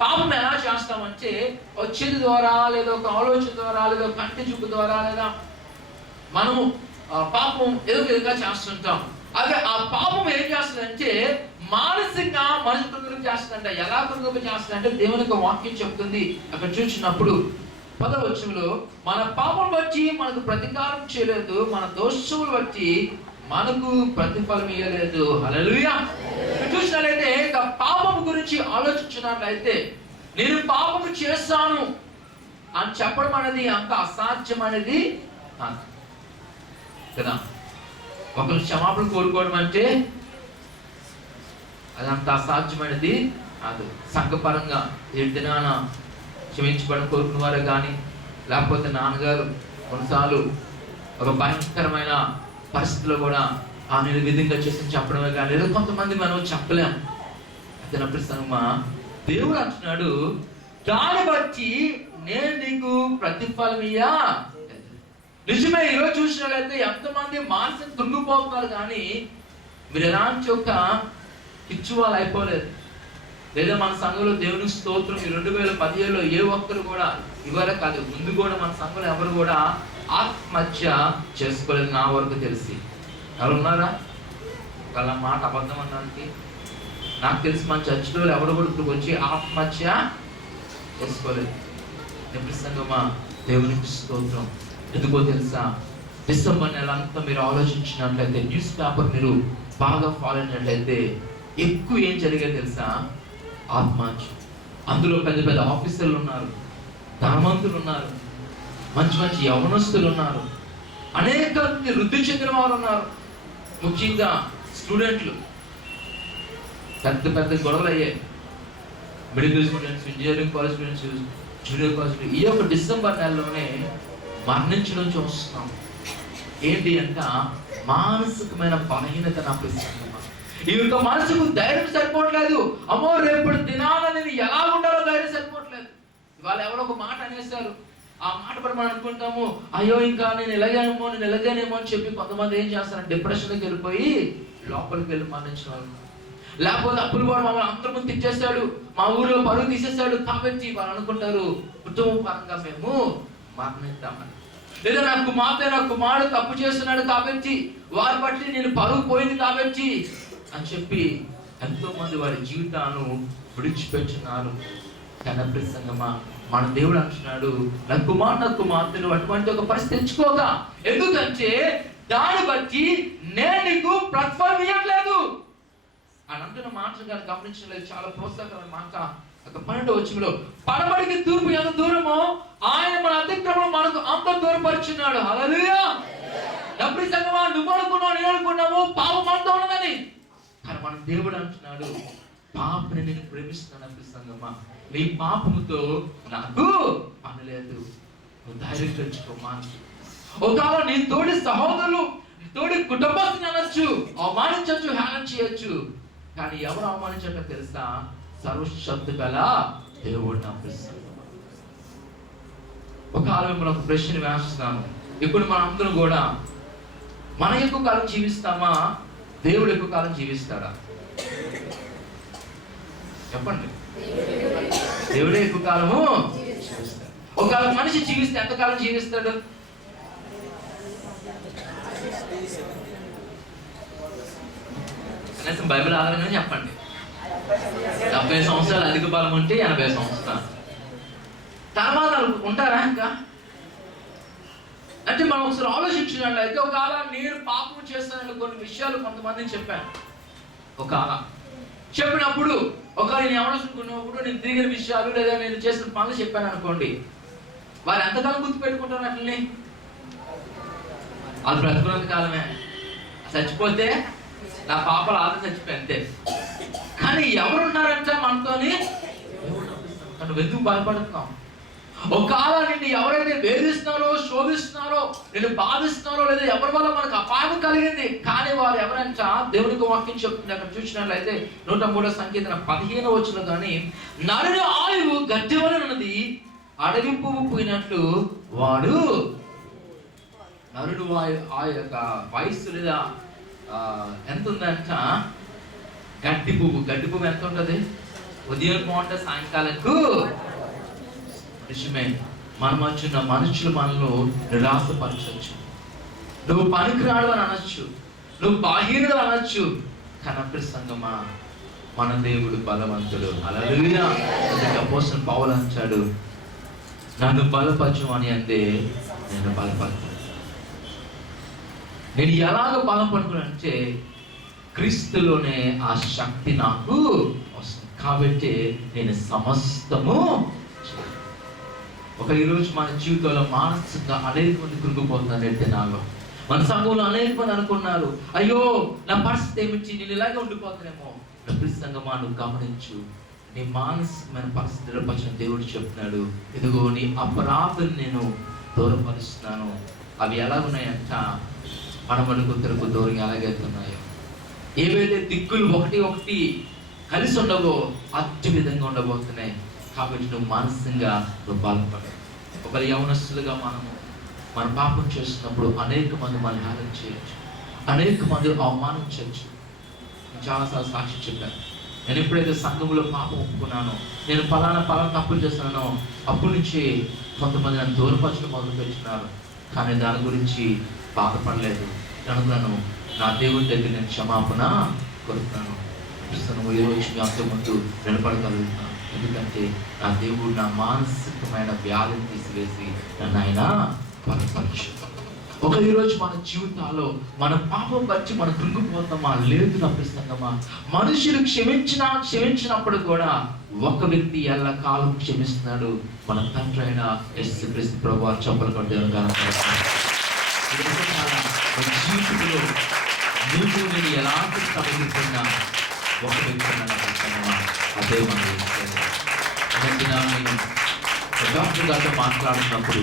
పాపం ఎలా చేస్తామంటే ఒక చేతి ద్వారా, లేదా ఒక ఆలోచన ద్వారా, లేదా కంటి చూపు ద్వారా, లేదా మనము పాపం ఏదో విధంగా చేస్తుంటాం. అదే ఆ పాపం ఏం చేస్తుందంటే మానసికంగా మనిషి కృంగలింపు చేస్తుందంట. ఎలా కృంగలింపు చేస్తుందంటే దేవుని యొక్క వాక్యం చెప్తుంది. అక్కడ చూసినప్పుడు 10వ వచనంలో, మన పాపం బట్టి మనకు ప్రతీకారం చేయలేదు, మన దోషములు బట్టి మనకు ప్రతిఫలం ఇవ్వలేదు. హల్లెలూయా. చూసినట్లయితే ఇక పాపం గురించి ఆలోచించినట్లయితే, నేను పాపము చేస్తాను అని చెప్పడం అనేది అంత అసాధ్యమైనది కదా. ఒకరు క్షమాపణ కోరుకోవడం అంటే అదంత అసాధ్యమైనది కాదు. సంఘపరంగా దినాన క్షమించబడిన కోరుకున్న వారే కానీ, లేకపోతే నాన్నగారు కొన్నిసార్లు ఒక భయంకరమైన పరిస్థితిలో కూడా నేను విధంగా చేసి చెప్పడమే కానీ, లేదా కొంతమంది మనం చెప్పలేం. అతనప్పుడు సంగమా దేవుడు అంటున్నాడు, దాన్ని బట్టి నేను నీకు ప్రతిఫలం ఇయ్యా. నిజమే. ఈరోజు చూసినట్లయితే ఎంతమంది మానసిక కృంగిపోతున్నారు, కానీ మీరు ఎలాంటి ఒక పిచ్చి వాళ్ళు అయిపోలేదు. లేదా మన సంఘంలో దేవునికి స్తోత్రం, ఈ 2017లో ఏ ఒక్కరు కూడా ఇవరకు కాదు, ముందు కూడా మన సంఘంలో ఎవరు కూడా ఆత్మహత్య చేసుకోలేదు నా వరకు తెలిసి. ఎవరు ఉన్నారా వాళ్ళ మాట అబద్ధం అన్నానికి? నాకు తెలిసి మన చర్చిలో ఎవరు కూడా ఇప్పుడు వచ్చి ఆత్మహత్య చేసుకోలేదు. నిజంగా దేవునికి స్తోత్రం. ఎందుకో తెలుసా, డిసెంబర్ నెల అంతా మీరు ఆలోచించినట్లయితే, న్యూస్ పేపర్ మీరు బాగా ఫాలో అయినట్లయితే ఎక్కువ ఏం జరిగేది తెలుసా? ఆత్మహత్య. అందులో పెద్ద పెద్ద ఆఫీసర్లు ఉన్నారు, ధనవంతులు ఉన్నారు, మంచి మంచి యవనస్తులు ఉన్నారు, అనేక వృద్ధి చెందిన వారు ఉన్నారు. ముఖ్యంగా స్టూడెంట్లు పెద్ద పెద్ద గొడవలు అయ్యాయి. Medical students, engineering college students, junior college ఈ యొక్క డిసెంబర్ నెలలోనే మరణించడం చూస్తున్నాం. ఏంటి అంట? మానసికమైన బలహీనత. నా ప్రశ్న, ఈ యొక్క మనసుకు ధైర్యం సరిపోవట్లేదు. అమ్మో రేపటి దినాన నేను ఎలా ఉండాలో ధైర్యం సరిపోవట్లేదు. ఇవాళ ఎవరో ఒక మాట అనేసారు, ఆ మాట పడి మనం అనుకుంటాము, అయ్యో ఇంకా నేను ఎలాగేమో అని చెప్పి కొంతమంది ఏం చేస్తారు, డిప్రెషన్కి వెళ్ళిపోయి లోపలికి వెళ్ళి మరణించిన వాళ్ళు. లేకపోతే అప్పులు కూడా మమ్మల్ని అందరి ముందు తిట్టేశాడు, మా ఊరిలో పరువు తీసేశాడు కాబట్టి వాళ్ళు అనుకుంటారు కుటుంబ పరంగా మేము మరణిద్దామని. లేదా నా కుమారుడు తప్పు చేస్తున్నాడు కాబట్టి వారి బట్టి నేను పరువు పోయింది కాబట్టి అని చెప్పి ఎంతో మంది వారి జీవితాలను విడిచిపెట్టున్నారు. కనప్రసంగమా మన దేవుడు అంటున్నాడు, నా కుమార్తెను అటువంటి ఒక పరిస్థితి తెచ్చుకోగా, ఎందుకంటే దాన్ని బట్టి నేను నీకు ప్రతిఫలం ఇవ్వట్లేదు అని అంటున్న మాటలు కానీ గమనించలేదు. చాలా ప్రోత్సాహకరమైన మాట. 12వ వచనంలో, పడమటికి తూర్పు ఎంత దూరమో ఆయన మన అతిక్రమం మనకు అంత దూరపరుచున్నాడు. హల్లెలూయా. డబ్బు సంగమా, నువ్వు అనుకున్నావు, నేను అనుకున్నావు పాపం అంతా ఉన్నదని, కానీ మన దేవుడు అంటున్నాడు, పాపని నేను ప్రేమిస్తున్నాను. డబ్బు సంగమా, నీ పాపముతో నాకు పని లేదు, నువ్వు ధైర్యం తెచ్చుకోమా. ఒకవేళ నీ తోడి సహోదరులు, నీ తోడి కుటుంబస్తుని అనొచ్చు, అవమానించవచ్చు, హేళన చేయొచ్చు, కానీ ఎవరు అవమానించటో తెలుసా? సర్వశక్తి గల దేవుడు. నా ప్రశ్న, ఒక ఆలోచన ఒక ప్రశ్న వేస్తున్నాను. ఇప్పుడు మన అందరూ కూడా మన ఎక్కువ కాలం జీవిస్తామా, దేవుడు ఎక్కువ కాలం జీవిస్తాడా? చెప్పండి. దేవుడే ఎక్కువ కాలము జీవిస్తాడు. ఒకవేళ మనిషి జీవిస్తే ఎంతకాలం జీవిస్తాడు? కనీసం బైబిల్ ఆధారంగా చెప్పండి. 70 సంవత్సరాలు అధిక బలం ఉంటే 80 సంవత్సరాలు తర్వాత ఉంటారా ఇంకా? అంటే మనం ఒకసారి ఆలోచించినట్లయితే, ఒకవేళ నేను పాపం చేస్తానని కొన్ని విషయాలు కొంతమందిని చెప్పాను. ఒకవేళ చెప్పినప్పుడు ఒకవేళ నేను ఎవరనుకున్నప్పుడు నేను తిరిగిన విషయాలు లేదా నేను చేసిన పనులు చెప్పాను అనుకోండి, వారు ఎంతకాలం గుర్తు పెట్టుకుంటారు? అట్లనే వాళ్ళు బ్రతుకున్నంత కాలమే. చచ్చిపోతే నా పాపలు ఆదరణ చచ్చిపోయి అంతే. కానీ ఎవరున్నారంటే మనతోని, నువ్వు ఎందుకు భయపడుతున్నావు? ఒకవేళ నిన్ను ఎవరైతే వేధిస్తున్నారో, శోధిస్తున్నారో, నిన్ను బాధిస్తున్నారో, లేదా ఎవరి వల్ల మనకు అపాయం కలిగింది, కానీ వారు ఎవరంట దేవునికి వాక్యం చెప్తుంది. అక్కడ చూసినట్లయితే 103వ సంకీర్తన 15వ వచనం, కానీ నరుని ఆయువు గడ్డివలె ఉన్నది, అడవి పువ్వు పోయినట్లు వాడు. నరుడు ఆయు యొక్క వయస్సు లేదా ఎంత ఉందంట? గడ్డి పువ్వు ఎంత ఉంటుంది? ఉదయం బాగుంటే సాయంకాలంకు నిజమే. మన మధ్య మనుషులు మనల్ని నిరాశపరచవచ్చు, నువ్వు పనికిరాడు అని అనొచ్చు, నువ్వు బాహీనుడు అనొచ్చు. కానీ సంగమా, మన దేవుడు బలవంతుడు. హల్లెలూయా. అపోస్తలుడైన పౌలు అంటాడు, నన్ను బలపరచు అని అంటే నేను బలపడతాను. నేను ఎలాగ బలపడుతున్నానంటే క్రీస్తులోనే ఆ శక్తి నాకు వస్తుంది. కాబట్టి నేను సమస్తము. ఒక ఈరోజు మన జీవితంలో మానసికంగా అనేక మంది కృంగిపోతున్నారంటే నాలో, మన సంఘంలో అనేక మంది అనుకున్నారు, అయ్యో నా పరిస్థితి ఏమిచ్చి నేను ఇలాగే ఉండిపోతానేమో. సంఘమా, నువ్వు గమనించు, నీ మానసికమైన పరిస్థితుల పట్ల దేవుడు చెప్తున్నాడు, ఇదిగో నీ అపరాధం నేను దూరపరుస్తున్నాను. అవి ఎలా ఉన్నాయంట, మనమనుకు తిరుగు దూరం ఎలాగైతున్నాయో, ఏవైతే దిక్కులు ఒకటి ఒకటి కలిసి ఉండవో అట్టి విధంగా ఉండబోతున్నాయి. కాబట్టి నువ్వు మానసికంగా నువ్వు బాధపడ. ఒక యవనస్తులుగా మన పాపం చేస్తున్నప్పుడు అనేక మంది మనం హేళన చేయొచ్చు, అనేక మంది అవమానించవచ్చు. చాలాసార్లు సాక్షి చెప్పాను, నేను ఎప్పుడైతే సంఘంలో పాపం ఒప్పుకున్నానో, నేను పలానా తప్పులు చేస్తున్నానో, అప్పటి నుంచి కొంతమంది నన్ను దూరపరచడం మొదలు పెట్టున్నారు. కానీ దాని గురించి బాధపడలేదు. అనుకున్నాను, నా దేవుడి దగ్గర నేను క్షమాపణ కోరుతున్నాను. ఈరోజు మీ అంత ముందు నిలబడగలుగుతున్నాను. ఎందుకంటే నా దేవుడు నా మానసికమైన వ్యాధిని తీసివేసి నన్ను ఆయన బలపరచు. ఒక ఈరోజు మన జీవితాల్లో మన పాపం బట్టి మనం కృంగిపోతామా? లేదు నప్పిస్తామా? మనుషులు క్షమించినప్పుడు కూడా ఒక వ్యక్తి ఎల్లకాలం క్షమిస్తున్నాడు, మన తండ్రి అయిన యేసుక్రీస్తు ప్రభువు. చెప్పలు కొట్టే జీవితంలో నువ్వు నేను ఎలాంటి సమస్యన్నా ఒక వ్యక్తి నప్పిస్తామా? అదే మనం నేను డాక్టర్ గారితో మాట్లాడుతున్నప్పుడు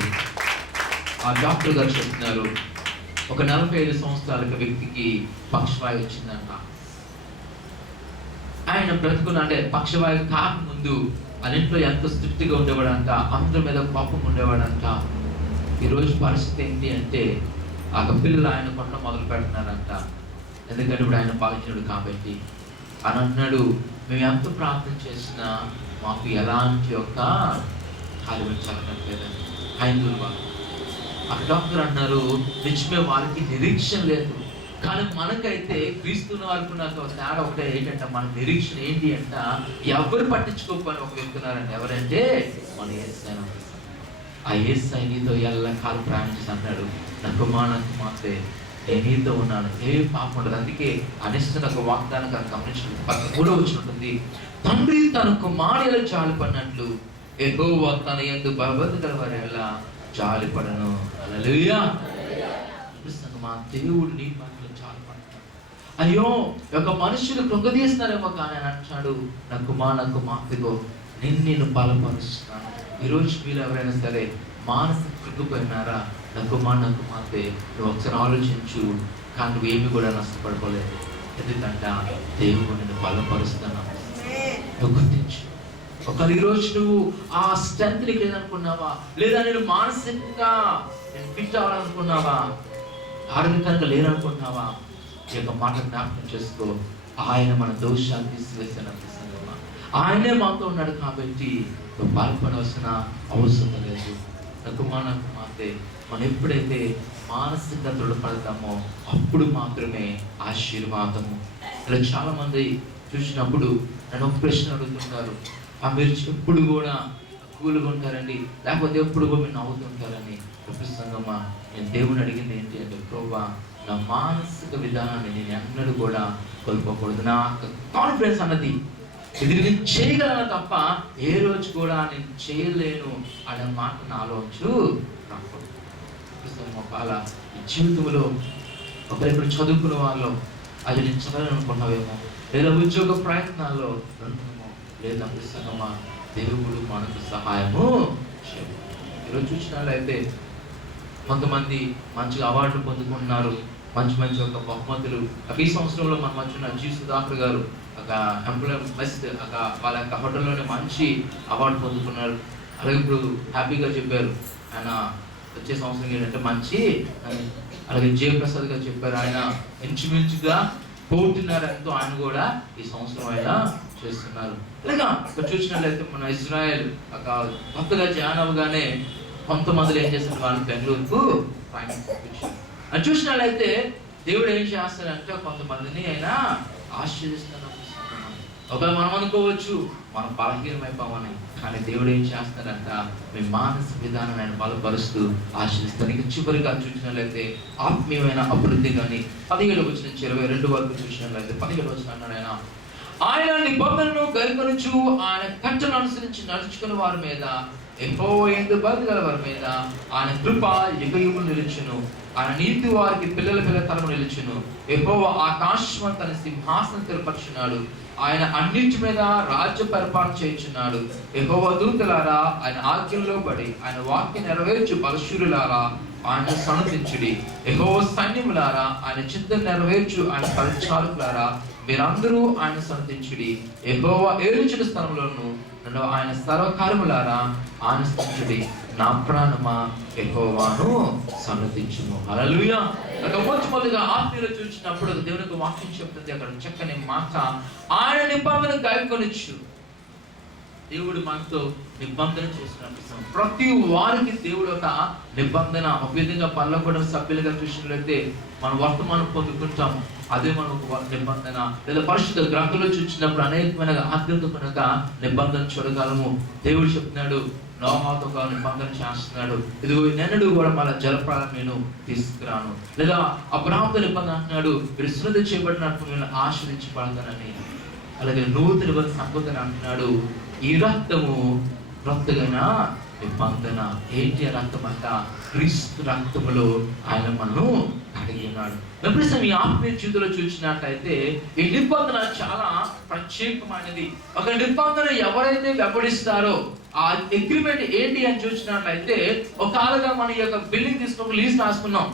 ఆ డాక్టర్ గారు చెప్తున్నారు, ఒక 45 సంవత్సరాల వ్యక్తికి పక్షవాయు వచ్చిందంట. ఆయన బ్రతుకున్న అంటే పక్షవాయు కాకముందు ఆ ఇంట్లో ఎంత స్ట్రిక్ట్గా ఉండేవాడంట, అందరి మీద కోపం ఉండేవాడంట. ఈరోజు పరిస్థితి ఏంటి అంటే ఆ పిల్లలు ఆయన కొన్న మొదలు పెడుతున్నారంట. ఎందుకంటే ఇప్పుడు ఆయన బాధించాడు కాబట్టి అని అన్నాడు, మేము ఎంత ప్రార్థన చేసినా మాకు ఎలాంటి యొక్క కార్యం జరగట్లేదని. హైందువులు ఆ డాక్టర్ అన్నారు, నిజమే వాళ్ళకి నిరీక్షణ లేదు. కానీ మనకైతే క్రీస్తున్న వరకు నాకు తేడా ఒకటే ఏంటంటే, మన నిరీక్షణ ఏంటి అంట, ఎవరు పట్టించుకోకపోయినా ఒక వ్యక్తున్నారండి. ఎవరంటే మన యేసయ్య. ఆ యేసయ్య నీతో ఎల్లకాలం ప్రయాణించి అన్నాడు, నా కుమార్తె నేను నీతో ఉన్నాను, ఏ పాపం ఉండదు. అందుకే అనిస్తున్న ఒక వాగ్దానం గమనించిన 13వ వచనం ఉంటుంది, తండ్రి తన కుమారుల జాలిపడినట్లు యెహోవా తన యందు భయభక్తి గలవారి ఎలా జాలిపడను. హల్లెలూయా. మా దేవుడు నీ పట్ల జాలిపడతాడు. అయ్యో ఒక మనుషులు కృంగదీస్తున్నారేమో, కానీ అని అంటాడు, నా కుమార్తెగో నేను బలపరుస్తున్నాను. ఈరోజు మీరు ఎవరైనా సరే మానసిక కృంగిపోయినారా, నా కుమార్తె నువ్వు ఒకసారి ఆలోచించు. కానీ నువ్వేమి కూడా నష్టపడిపోలేదు. ఎందుకంటే దేవుడు నిన్ను బలపరుస్తున్నాను. నువ్వు గుర్తించు. ఒకవేళ ఈరోజు నువ్వు ఆ స్ట్రెంత్ నీకు లేదనుకున్నావా, లేదా నేను మానసికంగా నేను ఫిట్ అవ్వాలనుకున్నావా, ఆరోగ్యకరంగా లేననుకుంటున్నావా, ఈ యొక్క మాట జ్ఞాపకం చేసుకో. ఆయన మన దోషాన్ని తీసివేసిన సంగమా, ఆయనే మాతో ఉన్నాడు. కాబట్టి నువ్వు బాధపడవలసిన అవసరం లేదు. నా కుమార్తె మనం ఎప్పుడైతే మానసికంగా దృఢపడతామో అప్పుడు మాత్రమే ఆశీర్వాదము. ఇలా చాలా మంది చూసినప్పుడు నన్ను ఒక ప్రశ్న అడుగుతుంటారు, మీరు ఎప్పుడు కూడా కూల్గా ఉంటారండి, లేకపోతే ఎప్పుడు కూడా మీరు నవ్వుతుంటారని. సంగమా, నేను దేవుని అడిగింది ఏంటి అంటే, ప్రభువా నా మానసిక విధానాన్ని నేను ఎన్నడూ కూడా కోల్పోకూడదు. నా కాన్ఫిడెన్స్ అన్నది ఇది నేను చేయగలను తప్ప ఏ రోజు కూడా నేను చేయలేను అనే మాట నాలోంచు రాకూడదు. ఒకవేళ ఈ జీవితంలో ఒకరిప్పుడు చదువుకున్న వాళ్ళు అది నేను చదవాలని అనుకున్నావేమో, లేదా ఉద్యోగ ప్రయత్నాల్లో అనుకున్నామో, లేదా సంగమా దేవుడు మనకు సహాయము చేయు. ఈరోజు చూసినట్లయితే కొంతమంది మంచిగా అవార్డులు పొందుకుంటున్నారు, మంచి ఒక బహుమతులు. ఈ సంవత్సరంలో మన మధ్య జి సుధాకర్ గారు ఒక ఎంప్లాయ్ బెస్ట్ వాళ్ళ యొక్క హోటల్లోనే మంచి అవార్డు పొందుకున్నారు. అలాగే ఇప్పుడు హ్యాపీగా చెప్పారు ఆయన వచ్చే సంవత్సరం ఏంటంటే మంచి. అలాగే జయప్రసాద్ గారు చెప్పారు, ఆయన ఇంచుమించుగా కోటిన్నరతో ఆయన కూడా ఈ సంవత్సరం ఆయన చేస్తున్నారు. ఇలాగా ఇక్కడ చూసినట్లయితే మన ఇజ్రాయెల్ కొత్తగా జాయిన్ అవ్వగానే కొంతమంది ఏం చేస్తారు, వాళ్ళు బెంగళూరుకు పంపించారు. అది చూసినట్లయితే దేవుడు ఏం చేస్తాడంటే కొంతమందిని ఆయన ఆశీర్వదిస్తున్నారు. ఒకవేళ మనం అనుకోవచ్చు మనం బలహీనమైపోవని, కానీ దేవుడు ఏం చేస్తాడంట మీ మానసిక విధానం ఆయన బలపరుస్తూ ఆశీర్వదిస్తాడు. ఇక చివరిగా చూసినట్లయితే ఆత్మీయమైన అభివృద్ధి కానీ 17 వచ్చిన 22 వరకు చూసినట్లయితే 17 వచ్చిన అన్నాడు ఆయన నిబంధనను గైకొనుచు ఆయన కట్టను అనుసరించి నడుచుకుని వారి మీద యెహోవా యందు భక్తి గల వారి మీద ఆయన కృప యుగయుగములు నిలుచును. ఆయన నీతి వారికి పిల్లల తరము నిలుచును. యెహోవా ఆకాశం తన సింహాసనం స్థిరపరచున్నాడు. ఆయన అన్నింటి మీద రాజ్య పరిపాలన చేయుచున్నాడు. యెహోవా దూతలారా ఆయన ఆజ్ఞలో పడి ఆయన వాక్యం నెరవేర్చు బలశూరులారా ఆయన సన్నతించుడి. యెహోవా సైన్యములారా ఆయన చిత్తం నెరవేర్చు ఆయన పరిచారకులారా మీరందరూ ఆయన సన్నతించుడి. యెహోవా ఏలుచున్న స్థలంలోను నన్ను ఆయన సర్వకార్యములారా ఆయన స్తుతించుడి. నా ప్రాణమా యెహోవాను సన్నతించుము. హల్లెలూయా. మొట్టమొదటిగా ఆత్మీయులు చూసినప్పుడు దేవునికి వాక్యం చెప్తుంది అక్కడ చక్కని మాట, ఆయన నిబంధన గైకొనొచ్చు. దేవుడు మనతో నిబంధన చేసినప్పుడు ప్రతి వారికి దేవుడు ఒక నిబంధన, ఒక విధంగా పల్లకూడ సభ్యులుగా చూసినట్లయితే మనం వర్తమానం పొందుకుంటాం. అదే మనం ఒక నిబంధన. లేదా పరిశుద్ధ గ్రంథంలో చూసినప్పుడు అనేకమైన ఆధ్యాత్మిక నిబంధన చూడగలము. దేవుడు చెప్తున్నాడు నోహాతో ఒక నిబంధన చేస్తున్నాడు, ఇదిగో నెన్నడు కూడా మళ్ళీ జలప్రాణం నేను తీసుకురాను. లేదా అబ్రాహాముతో నిబంధన అంటున్నాడు, మీరు శ్రద్ధ చేయబడినట్టు నేను ఆశ్రయించబడతానని. అలాగే నూతన నిబంధన సంబోధన అంటున్నాడు, ఈ రక్తము రక్తమైన నిబంధన. ఏంటి ఆ రక్తం అంట? క్రీస్తు రక్తములో ఆయన మనను కడిగి ఉన్నాడు. ఎప్పుడైతే మీ ఆత్మీయ జీవితంలో చూసినట్లయితే ఈ నిబంధన చాలా ప్రత్యేకమైనది. ఒక నిబంధన ఎవరైతే వెంబడిస్తారో ఆ అగ్రిమెంట్ ఏంటి అని చూసినట్లయితే, ఒక కాలంగా మన యొక్క బిల్డింగ్ తీసుకుని లీజ్ రాసుకున్నాం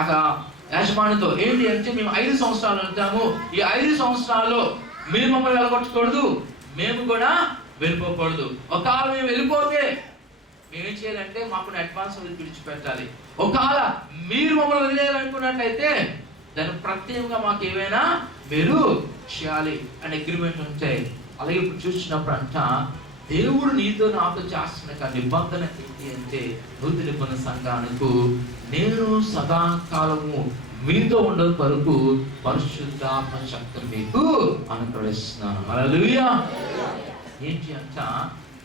అక యాజమాన్యంతో. ఏంటి అంటే మేము 5 సంవత్సరాలు ఉంటాము, ఈ 5 సంవత్సరాల్లో మీరు మమ్మల్ని వెళ్ళగొట్టకూడదు, మేము కూడా వెళ్ళిపోకూడదు. ఒకవేళ మేము వెళ్ళిపోతే మేమేం చేయాలంటే మాకు అడ్వాన్స్ విడిచిపెట్టాలి. ఒకవేళ మీరు మమ్మల్ని వదిలేయాలనుకున్నట్లయితే దాన్ని ప్రత్యేకంగా మాకు ఏమైనా మీరు చేయాలి అనే అగ్రిమెంట్ ఉంటాయి. అలాగే ఇప్పుడు చూసినప్పుడు అంట దేవుడు నీతో నాతో చేస్తున్న నిబంధన ఏంటి అంటే, నూతన నిబంధన సంఘానికి నేను సదాకాలము మీతో ఉండడం వరకు పరిశుద్ధాత్మ శక్తిని మీకు అనుగ్రహిస్తున్నాను. హల్లెలూయా. ఏంటి అంట,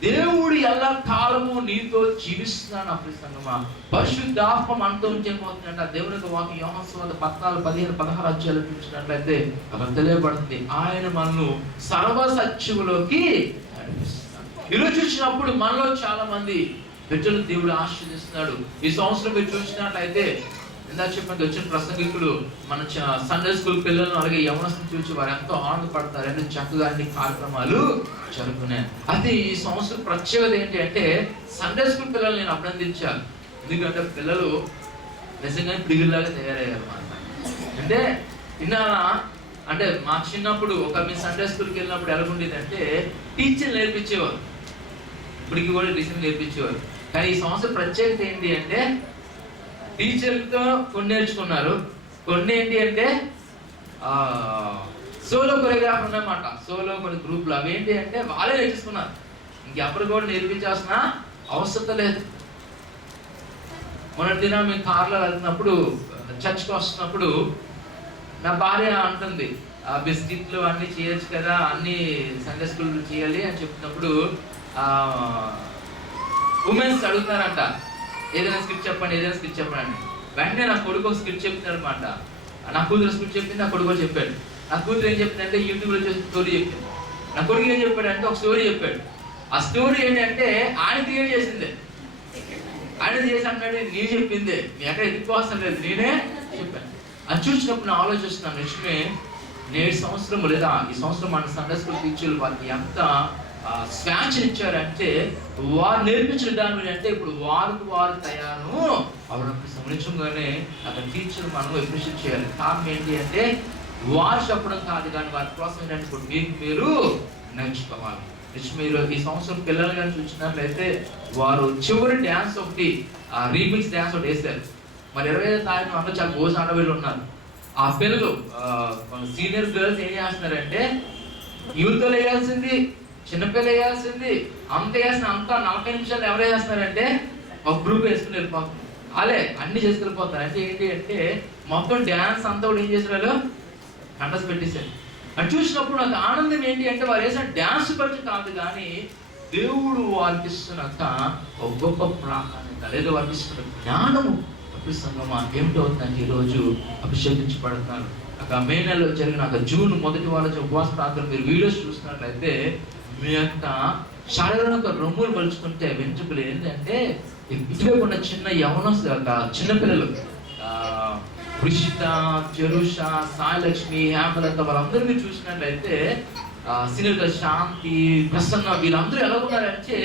దేవుడు ఎలా కాలము నీతో జీవిస్తున్నాను. అప్పుడు సంగమా పరిశుద్ధాత్మ మనతో ఉంచేమవుతుందంట. దేవునికి వాక్యం యోహాను సువార్త 14, 15, 16 అధ్యాయాలు చూసినట్లయితే అక్కడ తెలియబడుతుంది, ఆయన మనను సర్వసత్యములోకి నడిపిస్తున్నాడు. ఈరోజు చూసినప్పుడు మనలో చాలా మంది బిడ్డలు దేవుడు ఆశీర్వదిస్తున్నాడు. ఈ సంవత్సరం మీరు చూసినట్లయితే ఇందాక చెప్పినట్టు వచ్చిన ప్రసంగికులు మన సండే స్కూల్ పిల్లలను అలాగే యవనస్తులను చూసి వారు ఎంతో ఆనందపడతారు. ఎంతో చక్కగా అన్ని కార్యక్రమాలు జరుగుతున్నాయి. అయితే ఈ సంవత్సరం ప్రత్యేకత ఏంటి అంటే సండే స్కూల్ పిల్లలు నేను అభినందించాను. ఎందుకంటే పిల్లలు నిజంగా పిడిగిల్లాగా తయారయ్యారు అన్నమాట. అంటే ఇన్నాళ్ళ అంటే మా చిన్నప్పుడు ఒక మీ సండే స్కూల్కి వెళ్ళినప్పుడు ఎలా ఉండేది అంటే టీచర్లు నేర్పించేవారు, ఇప్పటికి కూడా టీచర్లు నేర్పించేవారు. కానీ ఈ సంవత్సరం ప్రత్యేకత ఏంటి అంటే టీచర్లతో కొన్ని నేర్చుకున్నారు, కొన్ని ఏంటి అంటే సోలో కొరియోగ్రాఫర్ ఉన్నమాట. సోలో కొన్ని గ్రూపులు అవి ఏంటి అంటే వాళ్ళే నేర్చుకున్నారు, ఇంకెప్పుడు కూడా నేర్పించాల్సిన అవసరం లేదు. మొన్నటి దిన మేము కార్లో వెళ్తున్నప్పుడు చర్చ్కి వస్తున్నప్పుడు నా భార్య అంటుంది, బిస్కెట్లు అన్నీ చేయొచ్చు కదా, అన్ని సండే స్కూల్ చేయాలి అని చెప్పినప్పుడు ఉమెన్స్ అడుగుతారంట, ఏదైనా స్క్రిప్ట్ చెప్పండి, ఏదైనా స్క్రిప్ట్ చెప్పండి అని. వెంటనే నా కొడుకు ఒక స్క్రిప్ట్ చెప్తాడు అనమాట. నా కూతురు స్క్రిప్ట్ చెప్పింది, నా కొడుకు చెప్పాడు. నా కూతురు ఏం చెప్పిందంటే యూట్యూబ్లో చూసి స్టోరీ చెప్పింది. నా కొడుకు ఏం చెప్పాడంటే ఒక స్టోరీ చెప్పాడు. ఆ స్టోరీ ఏంటంటే ఆయన క్రియేట్ చేసిందే, ఆయన చేసి అంటాడు నీ చెప్పిందే, నీ ఎక్కడ ఎదుర్కోవాల్సిన లేదు, నేనే చెప్పాను. అది చూసినప్పుడు నేను ఆలోచిస్తున్నాను, నిజమే నేటి సంవత్సరం లేదా ఈ సంవత్సరం మన సండే స్కూల్ టీచర్లు వారికి ఎంత స్వేచ్ఛ ఇచ్చారంటే వారు నేర్పించిన దాని అంటే ఇప్పుడు వారు తయారు అవడానికి సంబంధించగానే అక్కడ టీచర్ మనం అప్రిషియేట్ చేయాలి. కారణం ఏంటి అంటే వారు చెప్పడం కాదు కానీ వారి కోసం ఏంటంటే ఇప్పుడు మీకు మీరు నేర్చుకోవాలి. మీరు ఈ సంవత్సరం పిల్లలు కానీ చూసినట్లయితే వారు చివరి డ్యాన్స్ ఒకటి రీమిక్స్ డ్యాన్స్ ఒకటి వేశారు. మరి 25వ తారీఖు అందరూ చాలా భోజన ఆడవాళ్ళు ఉన్నారు. ఆ పిల్లలు సీనియర్ గర్ల్స్ ఏం చేస్తున్నారంటే యూత్ వేయాల్సింది, చిన్నపిల్లలు వేయాల్సింది, అంత వేసిన అంతా 40 నిమిషాలు ఎవరు వేస్తున్నారంటే ఒక గ్రూప్ వేసుకుని వెళ్ళిపోతున్నారు. అలే అన్ని చేసుకెళ్ళిపోతారు. అంటే ఏంటి అంటే మొత్తం డ్యాన్స్ అంతా కూడా ఏం చేశారు, కండస్ పెట్టేశారు. అది చూసినప్పుడు నాకు ఆనందం ఏంటి అంటే వారు వేసిన డ్యాన్స్ బట్టి కాదు, కానీ దేవుడు వారికి ఇస్తున్నక ఒక గొప్ప ప్రాధాన్యత, లేదా వారికి ఇస్తున్న జ్ఞానము. అప్పుడు సంగమా ఏమిటవుతుందంటే ఈరోజు అభిషేకించబడుతున్నారు. మే నెలలో జరిగిన జూన్ మొదటి వారం ఉపవాస ప్రార్థన మీరు వీడియోస్ చూసినట్లయితే మీ యొక్క శారీరక రొమ్ములు పలుచుకుంటే వెంట్రుకలు ఏంటంటే ఇటువైపు ఉన్న చిన్న యవనస్తులు, చిన్నపిల్లలు, వృషిత, జరుష, సాయలక్ష్మి, హేమలత, వాళ్ళందరూ మీరు చూసినట్లయితే సినిమా శాంతి, ప్రసన్న, వీళ్ళందరూ ఎలా ఉన్నారంటే